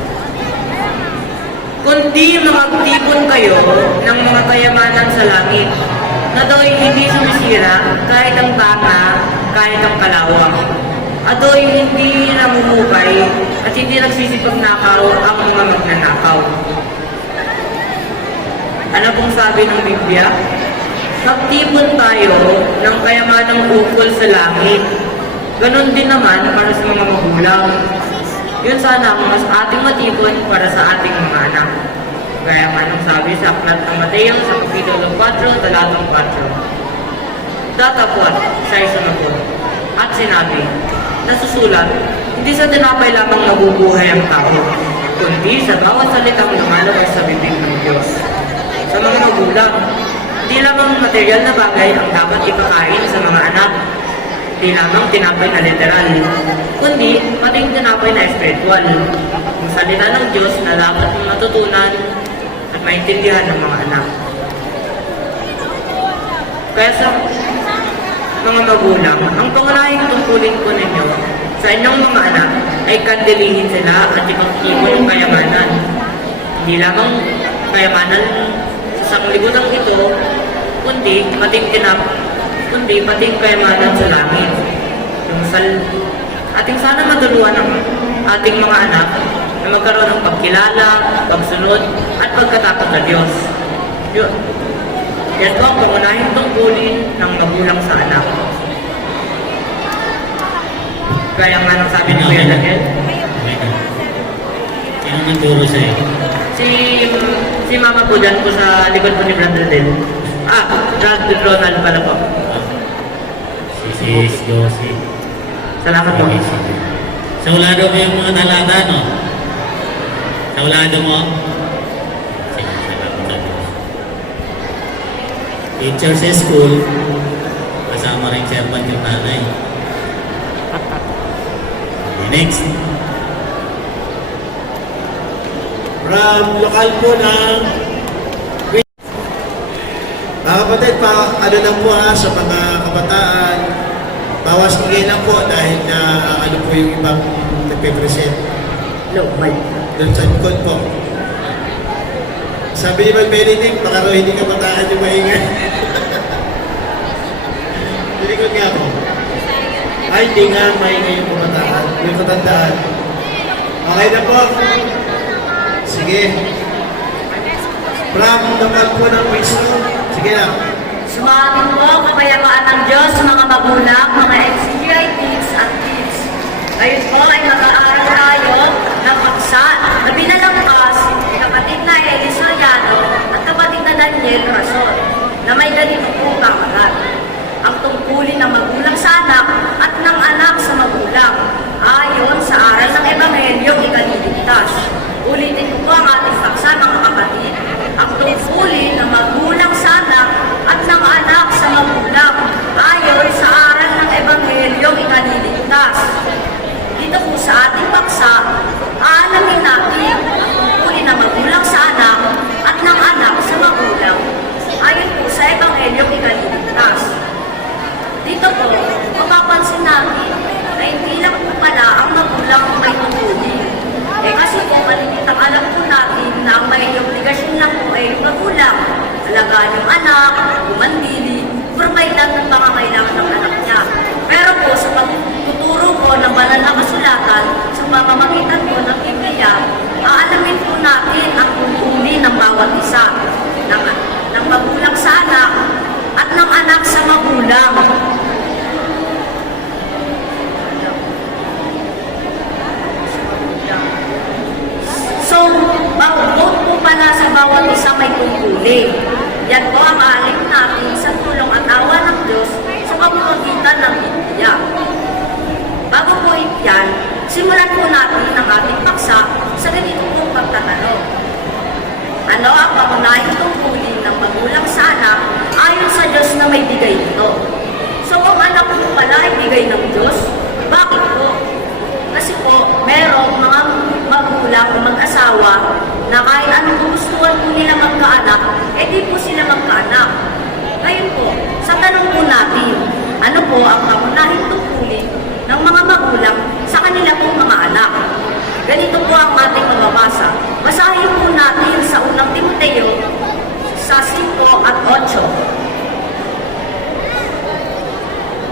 Kundi magtipon kayo ng mga kayamanan sa langit, na do'y hindi sumisira kahit ang baka, kahit ang kalawang. At do'y hindi namumubay at hindi nagsisipagnakaw ang mga magnanakaw. Ano pong sabi ng Biblia? Magtipon tayo ng kayamanang ukol sa langit. Ganon din naman para sa mga magulang. Yun sana ang mas ating matipon para sa ating mga anak. Kaya man ang sabi sa aklat ng Mateo sa Kapitulo 4, talatang 4. Datapot siya'y sumagot at sinabi, nasusulat, hindi sa tinapay lamang nabubuhay ang tao, kundi sa bawat salitang lumalabas sa bibig ng Diyos. Sa mga magulang, hindi lamang material na bagay ang dapat ipakain sa mga anak, hindi lamang tinapay na literal, kundi pating tinapay na espiritual, ang salita ng Diyos na dapat matutunan at maintindihan ng mga anak. Kaya sa mga magulang, ang pangunahing tungkulin ko ninyo sa inyong mga anak ay kandilihin sila at ipagtipon yung kayamanan. Hindi lamang kayamanan sa sanglibutan ito, kundi pating kayamanan sa langit. Ating sana maduluan ang ating mga anak na magkaroon ng pagkilala, pagsunod, at pagkatakot sa Diyos. Yun. Yan po ang pangunahing tungkulin ng magulang sa anak. Kaya nga nang sabi ni Kuya Daniel, Sino nagturo sa'yo? si mama po dyan po sa likod po ni Brother Del. Brother Ronald pala po. Si Josie. Salamat po. Sa ulado mo yung mga talata, no? Sa ulado mo? Sige, salamat sa Diyos. Teacher sa school, kasama rin servant yung nanay. Okay, next. From lokal po ng mga kapatid, ano lang po sa mga kabataan, bawas ingay lang po dahil na ano po yung ibang nagpe-present. Doon sa likod po. Sabi ni Mag Benedict, baka raw hindi kabataan yung maingay. Likod nga po. Ay, hindi nga maingay yung kabataan, yung katandaan. Okay na po. Sige. From naman po ng Wisno. Sige lang. Sumating po kapayapaan ng Diyos, mga magulang, mga XGI kids at kids. Ngayon po ay mag-aaral tayo ng paksa na binalangkas ni kapatid na Eli Soriano at kapatid na Daniel Rason na may ganito po kakagat. Ang tungkulin ng magulang sa anak at ng anak sa magulang ayon sa aral ng Ebanghelyo ikaliligtas. Ulitin ko po ang ating paksa, mga kapatid. Ang tungkulin ng magulang sa anak at ng anak sa magulang ayon sa aral ng Ebanghelyo ikaliligtas. Dito po sa ating ay yung magulang. Alagaan yung anak, umandili, providean ng pangangailangan ng anak niya. Pero po, sa pagtuturo ko ng banal na kasulatan, sa pamamagitan ko ng Biblia, aalamin po natin ang tungkulin ng bawat isa, ng magulang sa anak at ng anak sa magulang. So, bawat po pala sa bawat isa may tungkulin. Yan po ang aalin natin sa tulong at awa ng Diyos sa pamamagitan ng Biblia. Bago po yan, simulan po natin ang ating paksa sa ganito pong pagtatanong. Ano ang pangunahing tungkulin ng magulang sa anak ayon sa Diyos na may bigay nito? So, kung anak po pala ay bigay ng Diyos, bakit po? Kasi po, merong mga magulang o mag-asawa na kahit anong gustuhan po nila magkaanak, eh di po sila magkaanak. Ngayon po, sa tanong po natin, ano po ang pangunahing tungkulin ng mga magulang sa kanila pong mga anak? Ganito po ang ating mababasa. Basahin po natin sa unang Timoteo sa 5 at 8.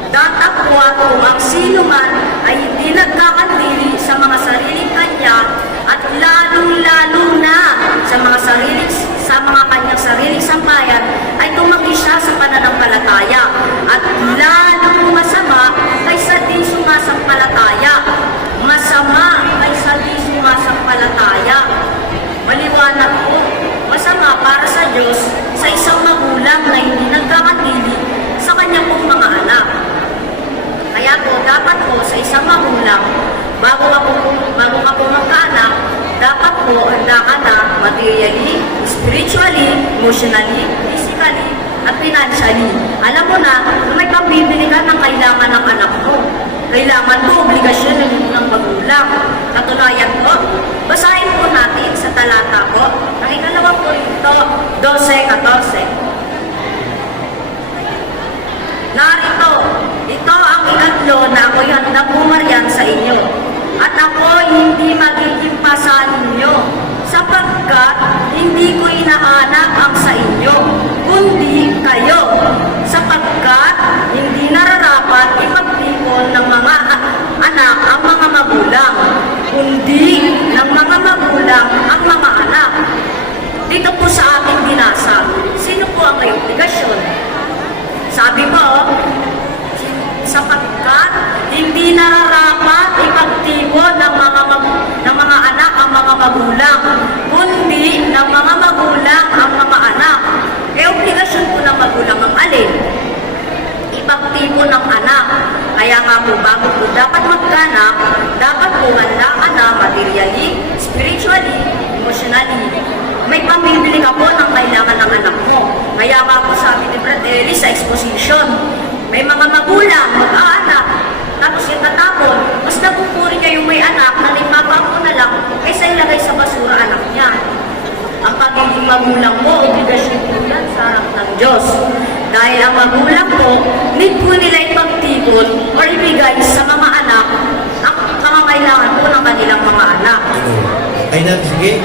Datapwa kung ang sino man ay hindi nagkakatili sa mga sariling kanya at lalong-lalo na sa mga kanyang sariling sambayan ay tumanggi siya sa pananampalataya at lalong masama kaysa di sumasampalataya. Masama kaysa di sumasampalataya. Maliwanag po, masama para sa Diyos sa isang magulang na hindi nagkakatili sa kanyang pong mga anak. Kaya po, dapat po sa isang magulang, bago ka po magkaanak, dapat po handa ka na materially, spiritually, emotionally, physically, at financially. Alam mo na may pambibili ka ng kailangan ng anak mo. Kailangan mo, obligasyon ng magulang. Katunayan po, basahin po natin sa talata po, ang ikalawang Korinto 12:14. Narito, ito ang ikatlo na ako'y handang bumarian sa inyo, at ako hindi magiging pasa ninyo, sapagkat hindi ko inahanap ang sa inyo, kundi kayo, sapagkat hindi nararapat ipagtipon ng mga anak ang mga magulang, kundi ng mga magulang ang mga anak. Dito po sa ating binasa, sino po ang may obligasyon? Sabi po, sapagkat hindi nararapat ipagtipon ng mga anak ang mga magulang, kundi ng mga magulang ang mga anak. Eh, obligasyon po ng magulang ang alin? Ipagtipon ng anak. Kaya nga po, bago po dapat magkanak, dapat po handa ka na materially, spiritually, emotionally. May pamibili ka po ng kailangan ng anak mo. Kaya nga po sabi ni Brad Ellis sa exposition, may mga magulang, mag-aanak, tapos itatapon, mas napupuri niya yung may anak na limabang na lang kaysa ilagay sa basura anak niya. Ang pagiging magulang mo, obligasyon po yan sa harap ng Diyos. Dahil ang magulang po, need po nila ipagtipon o ibigay sa mga anak ang pangangailangan po ng kanilang mga anak. Okay na, sige.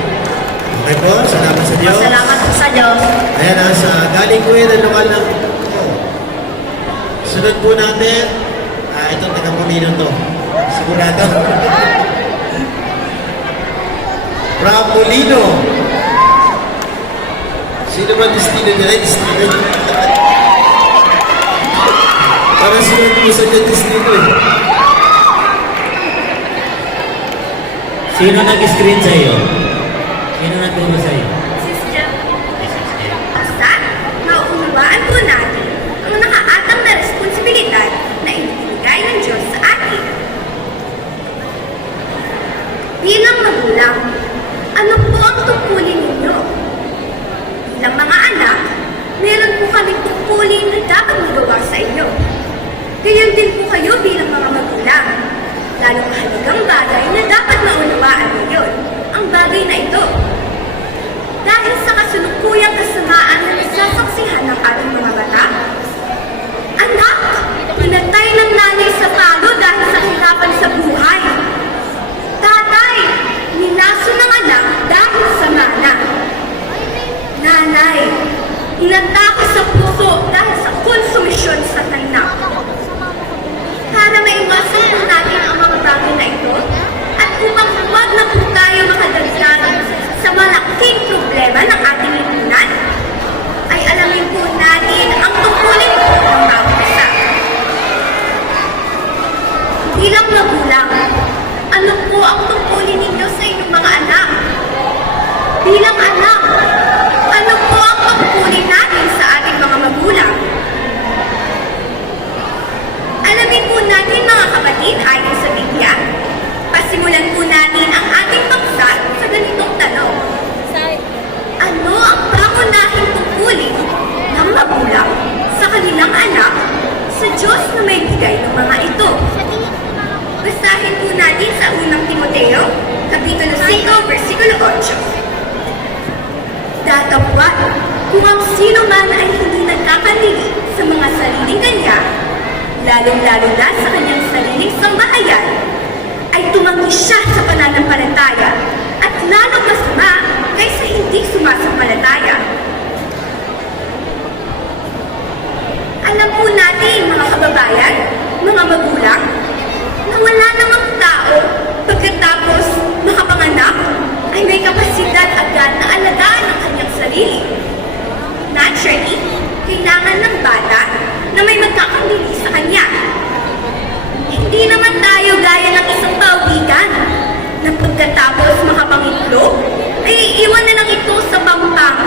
Okay po, salamat sa Diyos. Salamat po sa Diyos. Ayan, galing ko yun ang lokal ng... Sunod po natin, ito, taga-Molino to. Sigurado. From Molino. Sino ba destino nila? Destino. Para sunod po sa destino eh. Sino nag-screen sa iyo? Sino nagturo sa iyo? Sister, basta, nauunawaan po natin ang nakaatang na responsibilidad na ibigay ng Diyos sa atin. Bilang magulang, ano po ang tungkulin ninyo? Bilang mga anak, meron po kaming tungkulin na dapat magawa sa inyo. Ganyan din po kayo bilang mga magulang. Lalong mahalagang bagay na dapat maunawaan ninyo, ang bagay na ito. magulang, ano po ang tungkulin ninyo sa inyong mga anak? Bilang anak, ano po ang tungkulin natin sa ating mga magulang? Alamin po natin mga kapatid ayon sa Biblia. Pasimulan po natin ang ating paksa sa ganitong tanong. Ano ang pangunahing tungkulin ng magulang sa kanilang anak sa Diyos na may bigay ng mga ito? Basahin po natin sa unang Timoteo, Kapitulo 5, versikulo 8. Datapwat, kung ang sino man ay hindi nagkakanili sa mga sariling kanya, lalong-lalo na sa kanyang sariling sambahayan, ay tumanggi siya sa pananampalataya at lalong masama kaysa hindi sumasampalataya. Alam po natin, mga kababayan, mga magulang, na wala namang tao pagkatapos makapanganak ay may kapasidad agad na alagaan ang kanyang sarili. Naturally, kailangan ng bata na may magkakandili sa kanya. Hindi naman tayo gaya ng isang pawikan na pagkatapos makapangitlog ay iiwan na lang ito sa pampang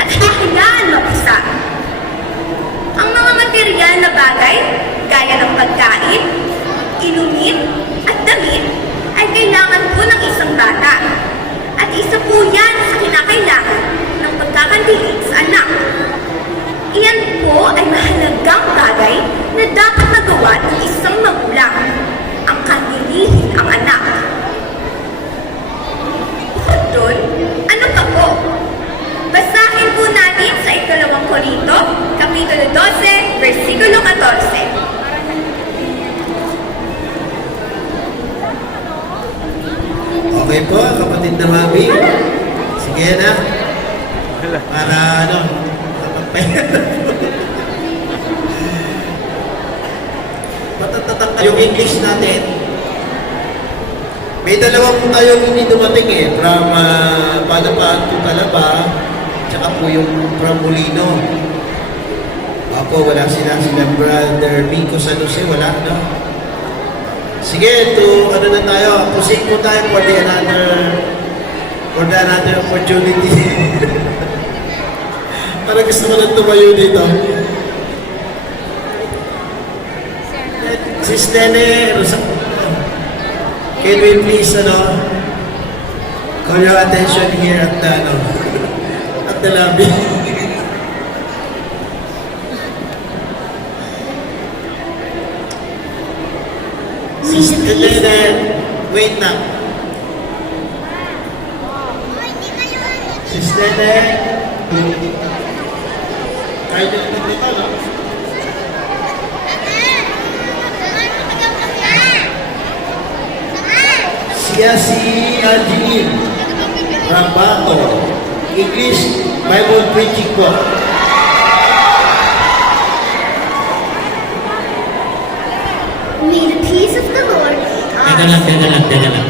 at hahayaan mag-isa. Ang mga material na bagay, gaya ng pagkain, inumin, at damit, ay kailangan po ng isang bata. At isa po yan sa kinakailangan ng pagkakandilig sa anak. Iyan po ay mahalagang bagay na dapat magawa ng isang magulang, ang kandilihin ang anak. Bukod doon, ano pa po? Basahin po natin sa 2 Korinto, Kapitulo 12, versikulo 14. Okay po, kapatid na mami. Sige na. Para ano, yung English natin, may dalawa po tayong hindi dumating eh, from Palapaan to Talaba, tsaka po yung from Molino. Ako, wala sila Brother Miko San Jose, wala, no? Sige, to ano na tayo, proceed po tayo for the another opportunity. Parang gusto mo lang tumayo dito. Sis Nene, can we please, call your attention here at the, at the lobby. Sis Nene, wait na. Sis Nene, kayo din dito, no? Siya si Algin Rambato, English Bible Preaching po. May the peace of the Lord be Teka lang, teka lang, teka lang.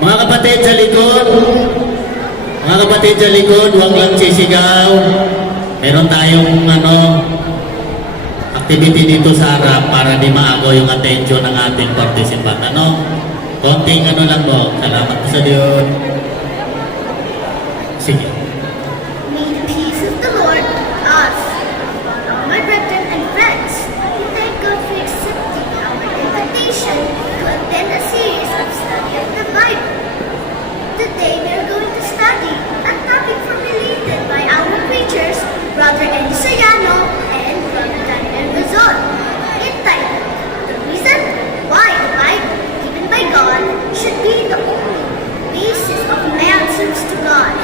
Mga kapatid sa likod, huwag lang sisigaw. Meron tayong activity dito sa harap para di maago yung attention ng ating participant. Konting lang po. Salamat po sa Diyos. Sige. May the peace of the Lord be with us. All my brethren and friends, we thank God for accepting our invitation to attend a series of study of the Bible. Today we are going to study a topic formulated by our preachers, Brother Eddie Sayano and Brother Daniel Gazon, entitled The Reason Why the Bible Given by God Should Be the Only Basis of Man's Service to God.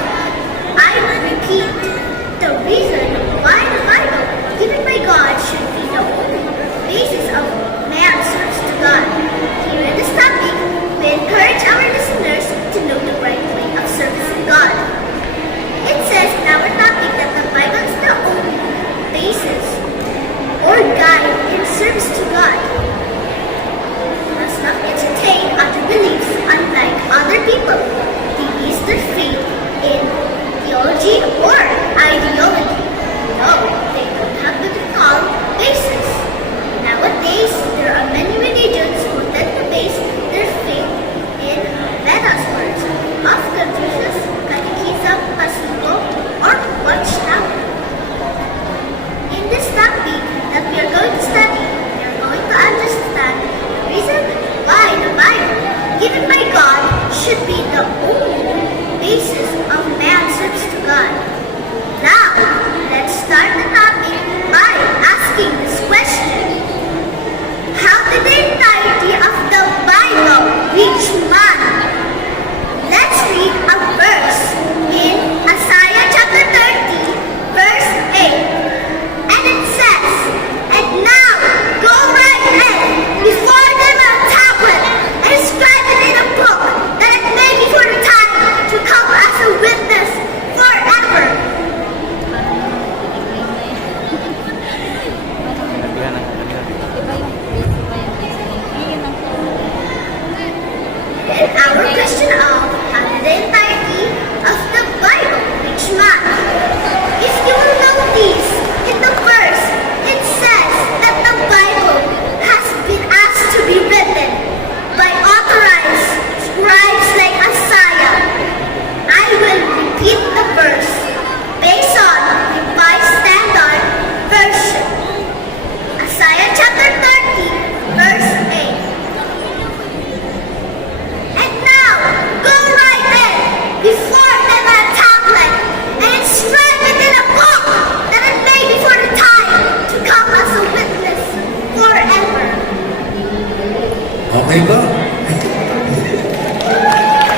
Okay ba?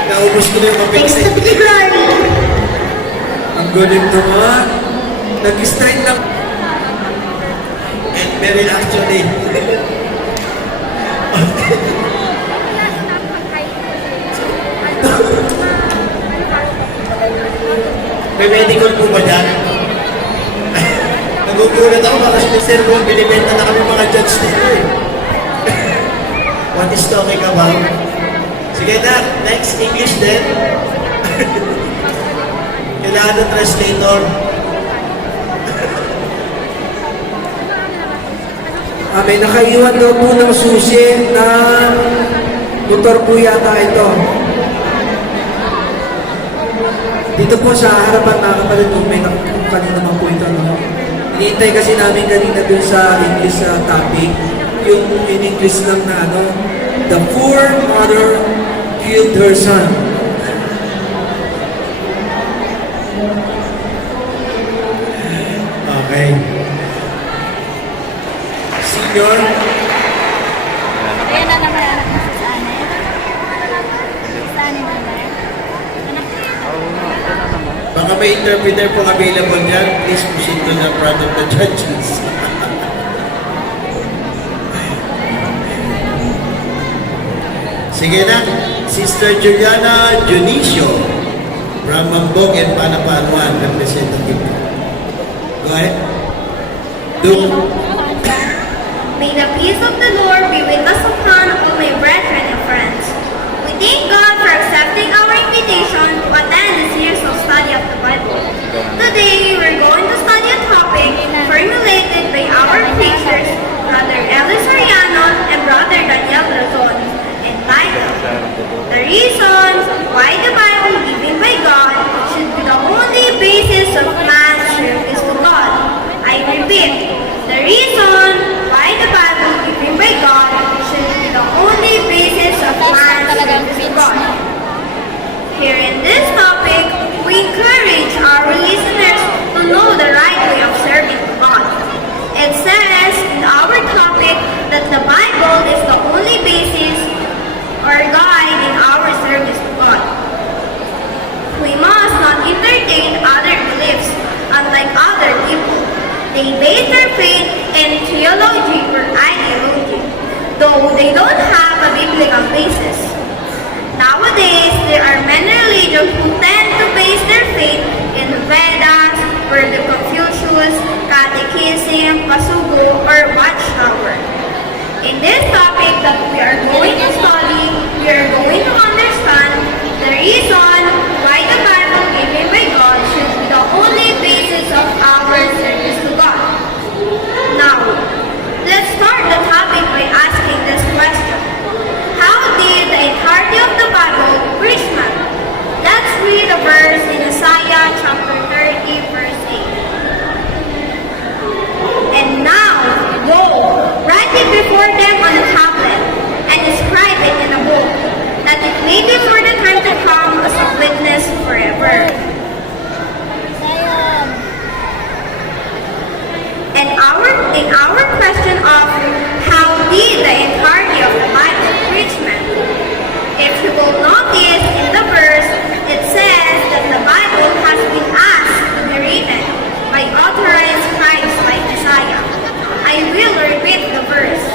Naubos ko na yung Thanks mapixin. to Big Glory. Ang galing naman. Nag-straight lang. And very actually. May medical po ba dyan? Nagugulat ako baka si Mr. Ron, binibenta na kami mga judge dito eh. What is talking about? Sige na, next English din. Kailangan ng translator. May nakaiwan daw po ng susi na motor po yata ito. Dito po sa harapan na kapatid po, may kanina naman po ito. No? Hinihintay kasi namin kanina dun sa English topic, yung in English lang na ano, the poor mother killed her son. Okay. Senior, Ayan na naman anak mo si Sane. Sane naman. baka may interpreter po available dyan. Please proceed to the front of the judges. Sige na, Sister Juliana Junicio from Mambog and Panapanuan, representative. Go ahead. Do. May the peace of the Lord be with us upon all my brethren and friends. We thank God for accepting our invitation to attend this year's of study of the Bible. Today, we're going to study a topic formulated by our preachers, Brother Ellis Soriano and Brother Daniel Razon, entitled, The Reasons Why the Bible Given by God Should Be the Only Basis of Man's Service to God. I repeat, the reason why the Bible given by God should be the only basis of man's service to God. Here in this topic, we encourage our listeners to know the right way of serving God. It says in our topic that the Bible is the only basis or guide in our service to God. We must not entertain other beliefs, unlike other people. They base their faith in theology or ideology, though they don't have a biblical basis. Nowadays, there are many religions who tend to base their faith in Vedas, or the Confucius, Catechism, Pasugo, or Watchtower. In this topic that we are going to study, we are going to understand the reason why the Bible given by God should be the only basis of our service to God. Now, let's start the topic by asking this question. How did the entirety of the Bible reach man? Let's read a verse in Isaiah chapter 30, verse 8. And now, go, write it before them on a tablet, and inscribe it in a book, that it may be for the time to come as a witness forever. And in our question of how did the entirety of the Bible reach man? If you will notice in the verse, it says that the Bible has been asked to be written by authorized scribes like Isaiah. I will repeat the verse.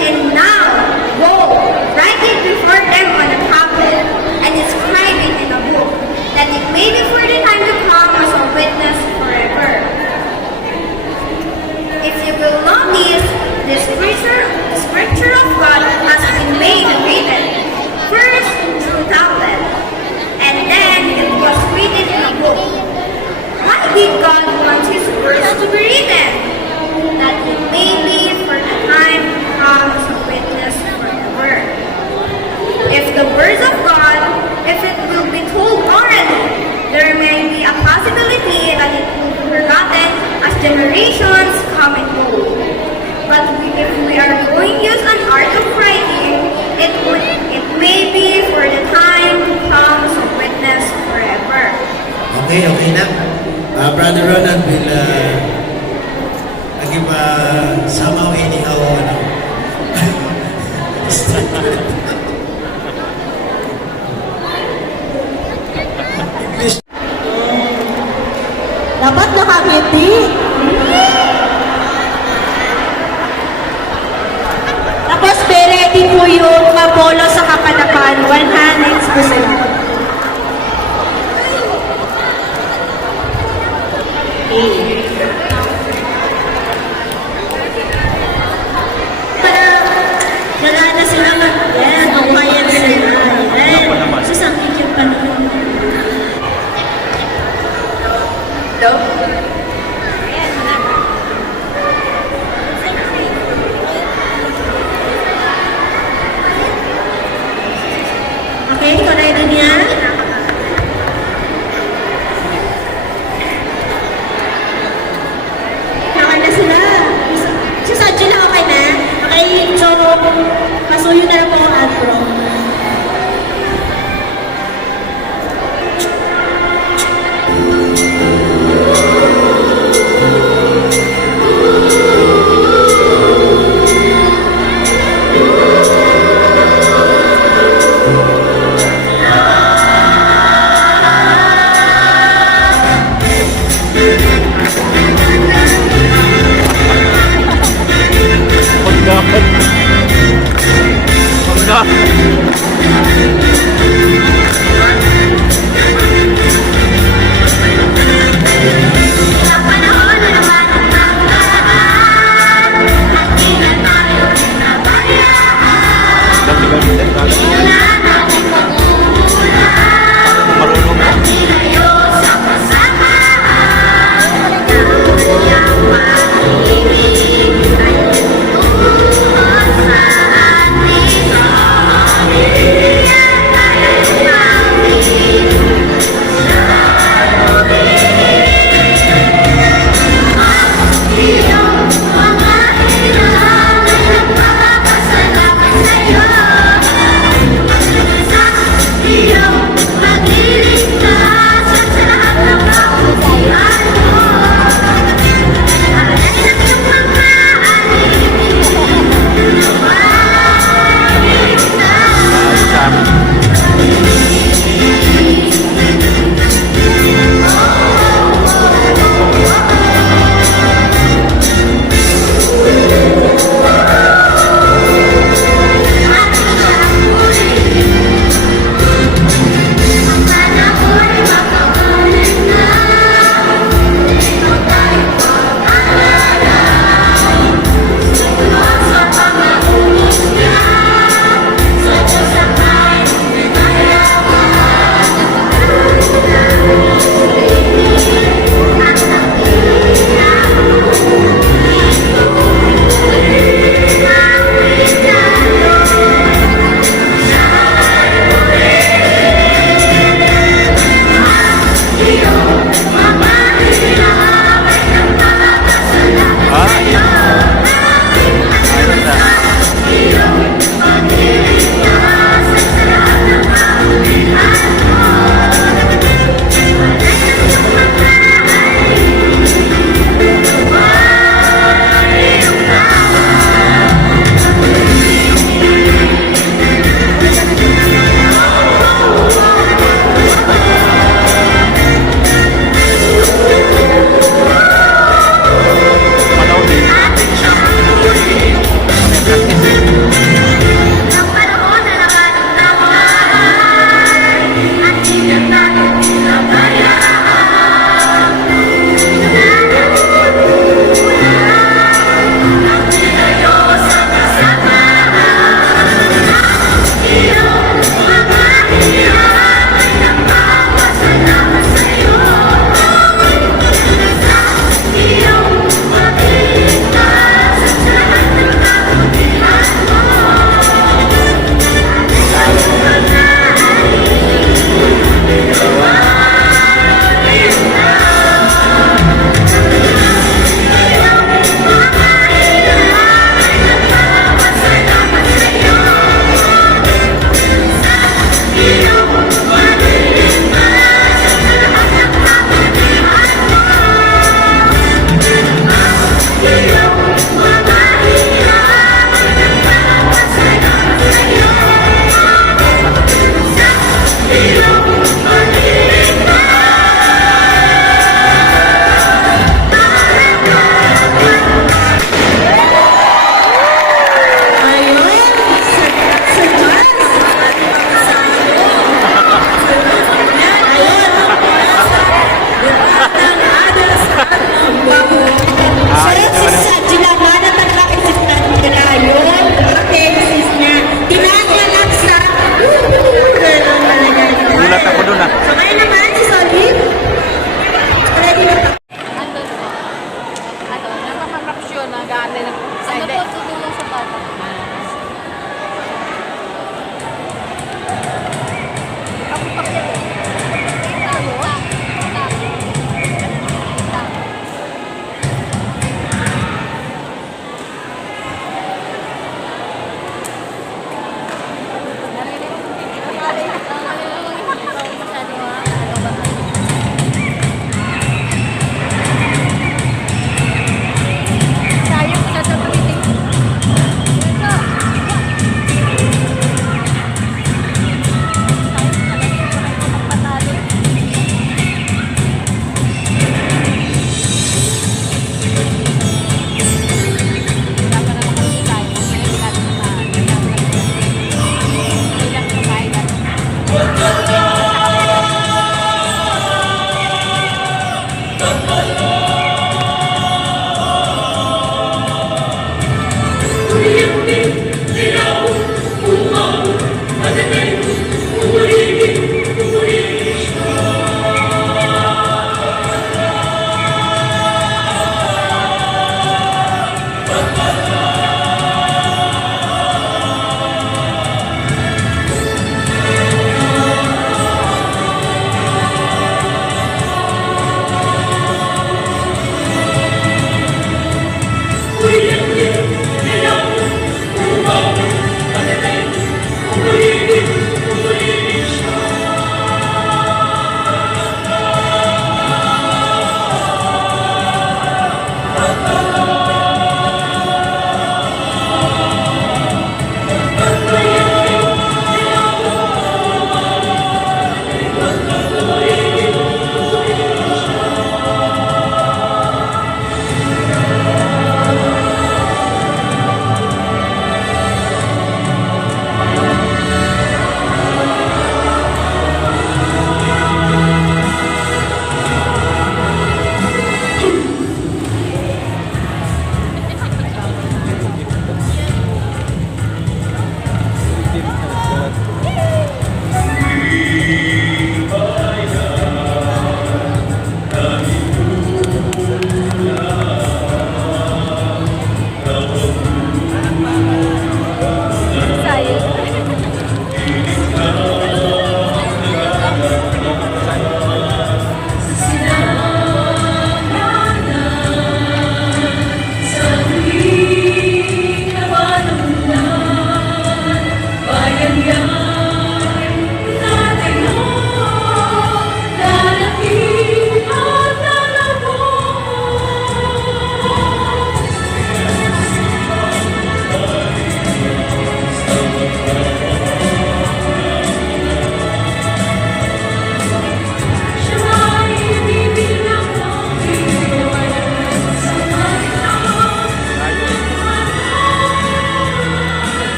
And now, go, write it before them on a tablet, and inscribe it in a book, that it may be for the time to come as a witness forever. If you will notice, the scripture of God has been made written, first through tablet, and then it was written in a book. Why did God want His words to be written? That it may be for the time to come as a witness forever. If the words of God, if it will be told orally, there may be a possibility that it will be forgotten as generations come and go. But if we are going to use an art of writing, it may be for the time to come as a witness forever. Okay na. Brother Ronald will somehow anyhow, ano. English. Dapat nakangiti. Tapos, be ready po yung mapolo sa kapalapan. 100%. Wala na sila. Yan, ang bayan sila. Yan. Susangkit yung panahon. Okay, correct na niya. Okay na sila. Si Sanjay na okay na. Okay, so, pasuyo na lang po ang outro. Pagka.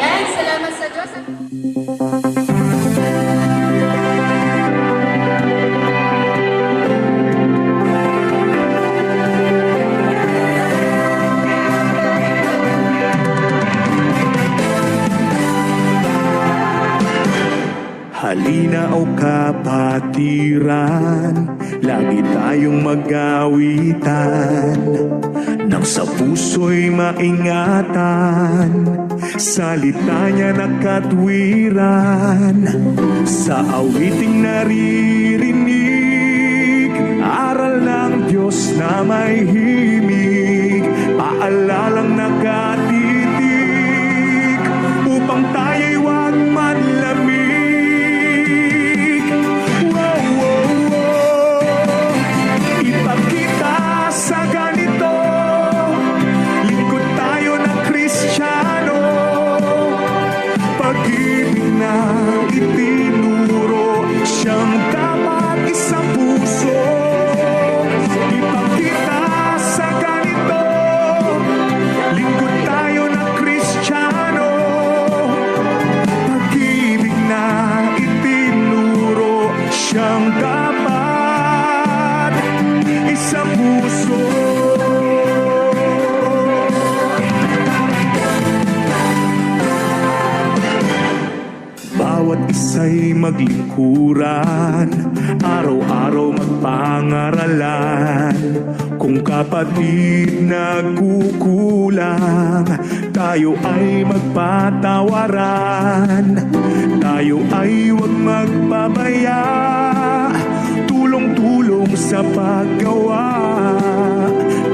Yan, salamat sa Diyos. Halina o kapatiran, lagi tayong mag-awitan, nang sa puso'y maingatan, salita niya na katwiran. Sa awiting naririnig, aral ng Diyos na may himig, paalalang nakatitig, upang tayo'y huwag manlamig. Sa ganito, lingkod tayo ng Kristiyano, pag-ibig na itinuro, siyang dapat isang puso. Ipakita sa ganito, lingkod tayo ng Kristiyano, pag-ibig na itinuro, siyang dapat isang puso. Bawat isa'y maglingkuran, araw-araw magpangaralan. Kung kapatid nagkukulang, tayo ay magpatawaran. Tayo ay huwag magpabaya, tulong-tulong sa paggawa.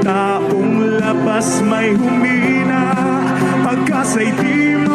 Taong labas may humina, pagkasa'y di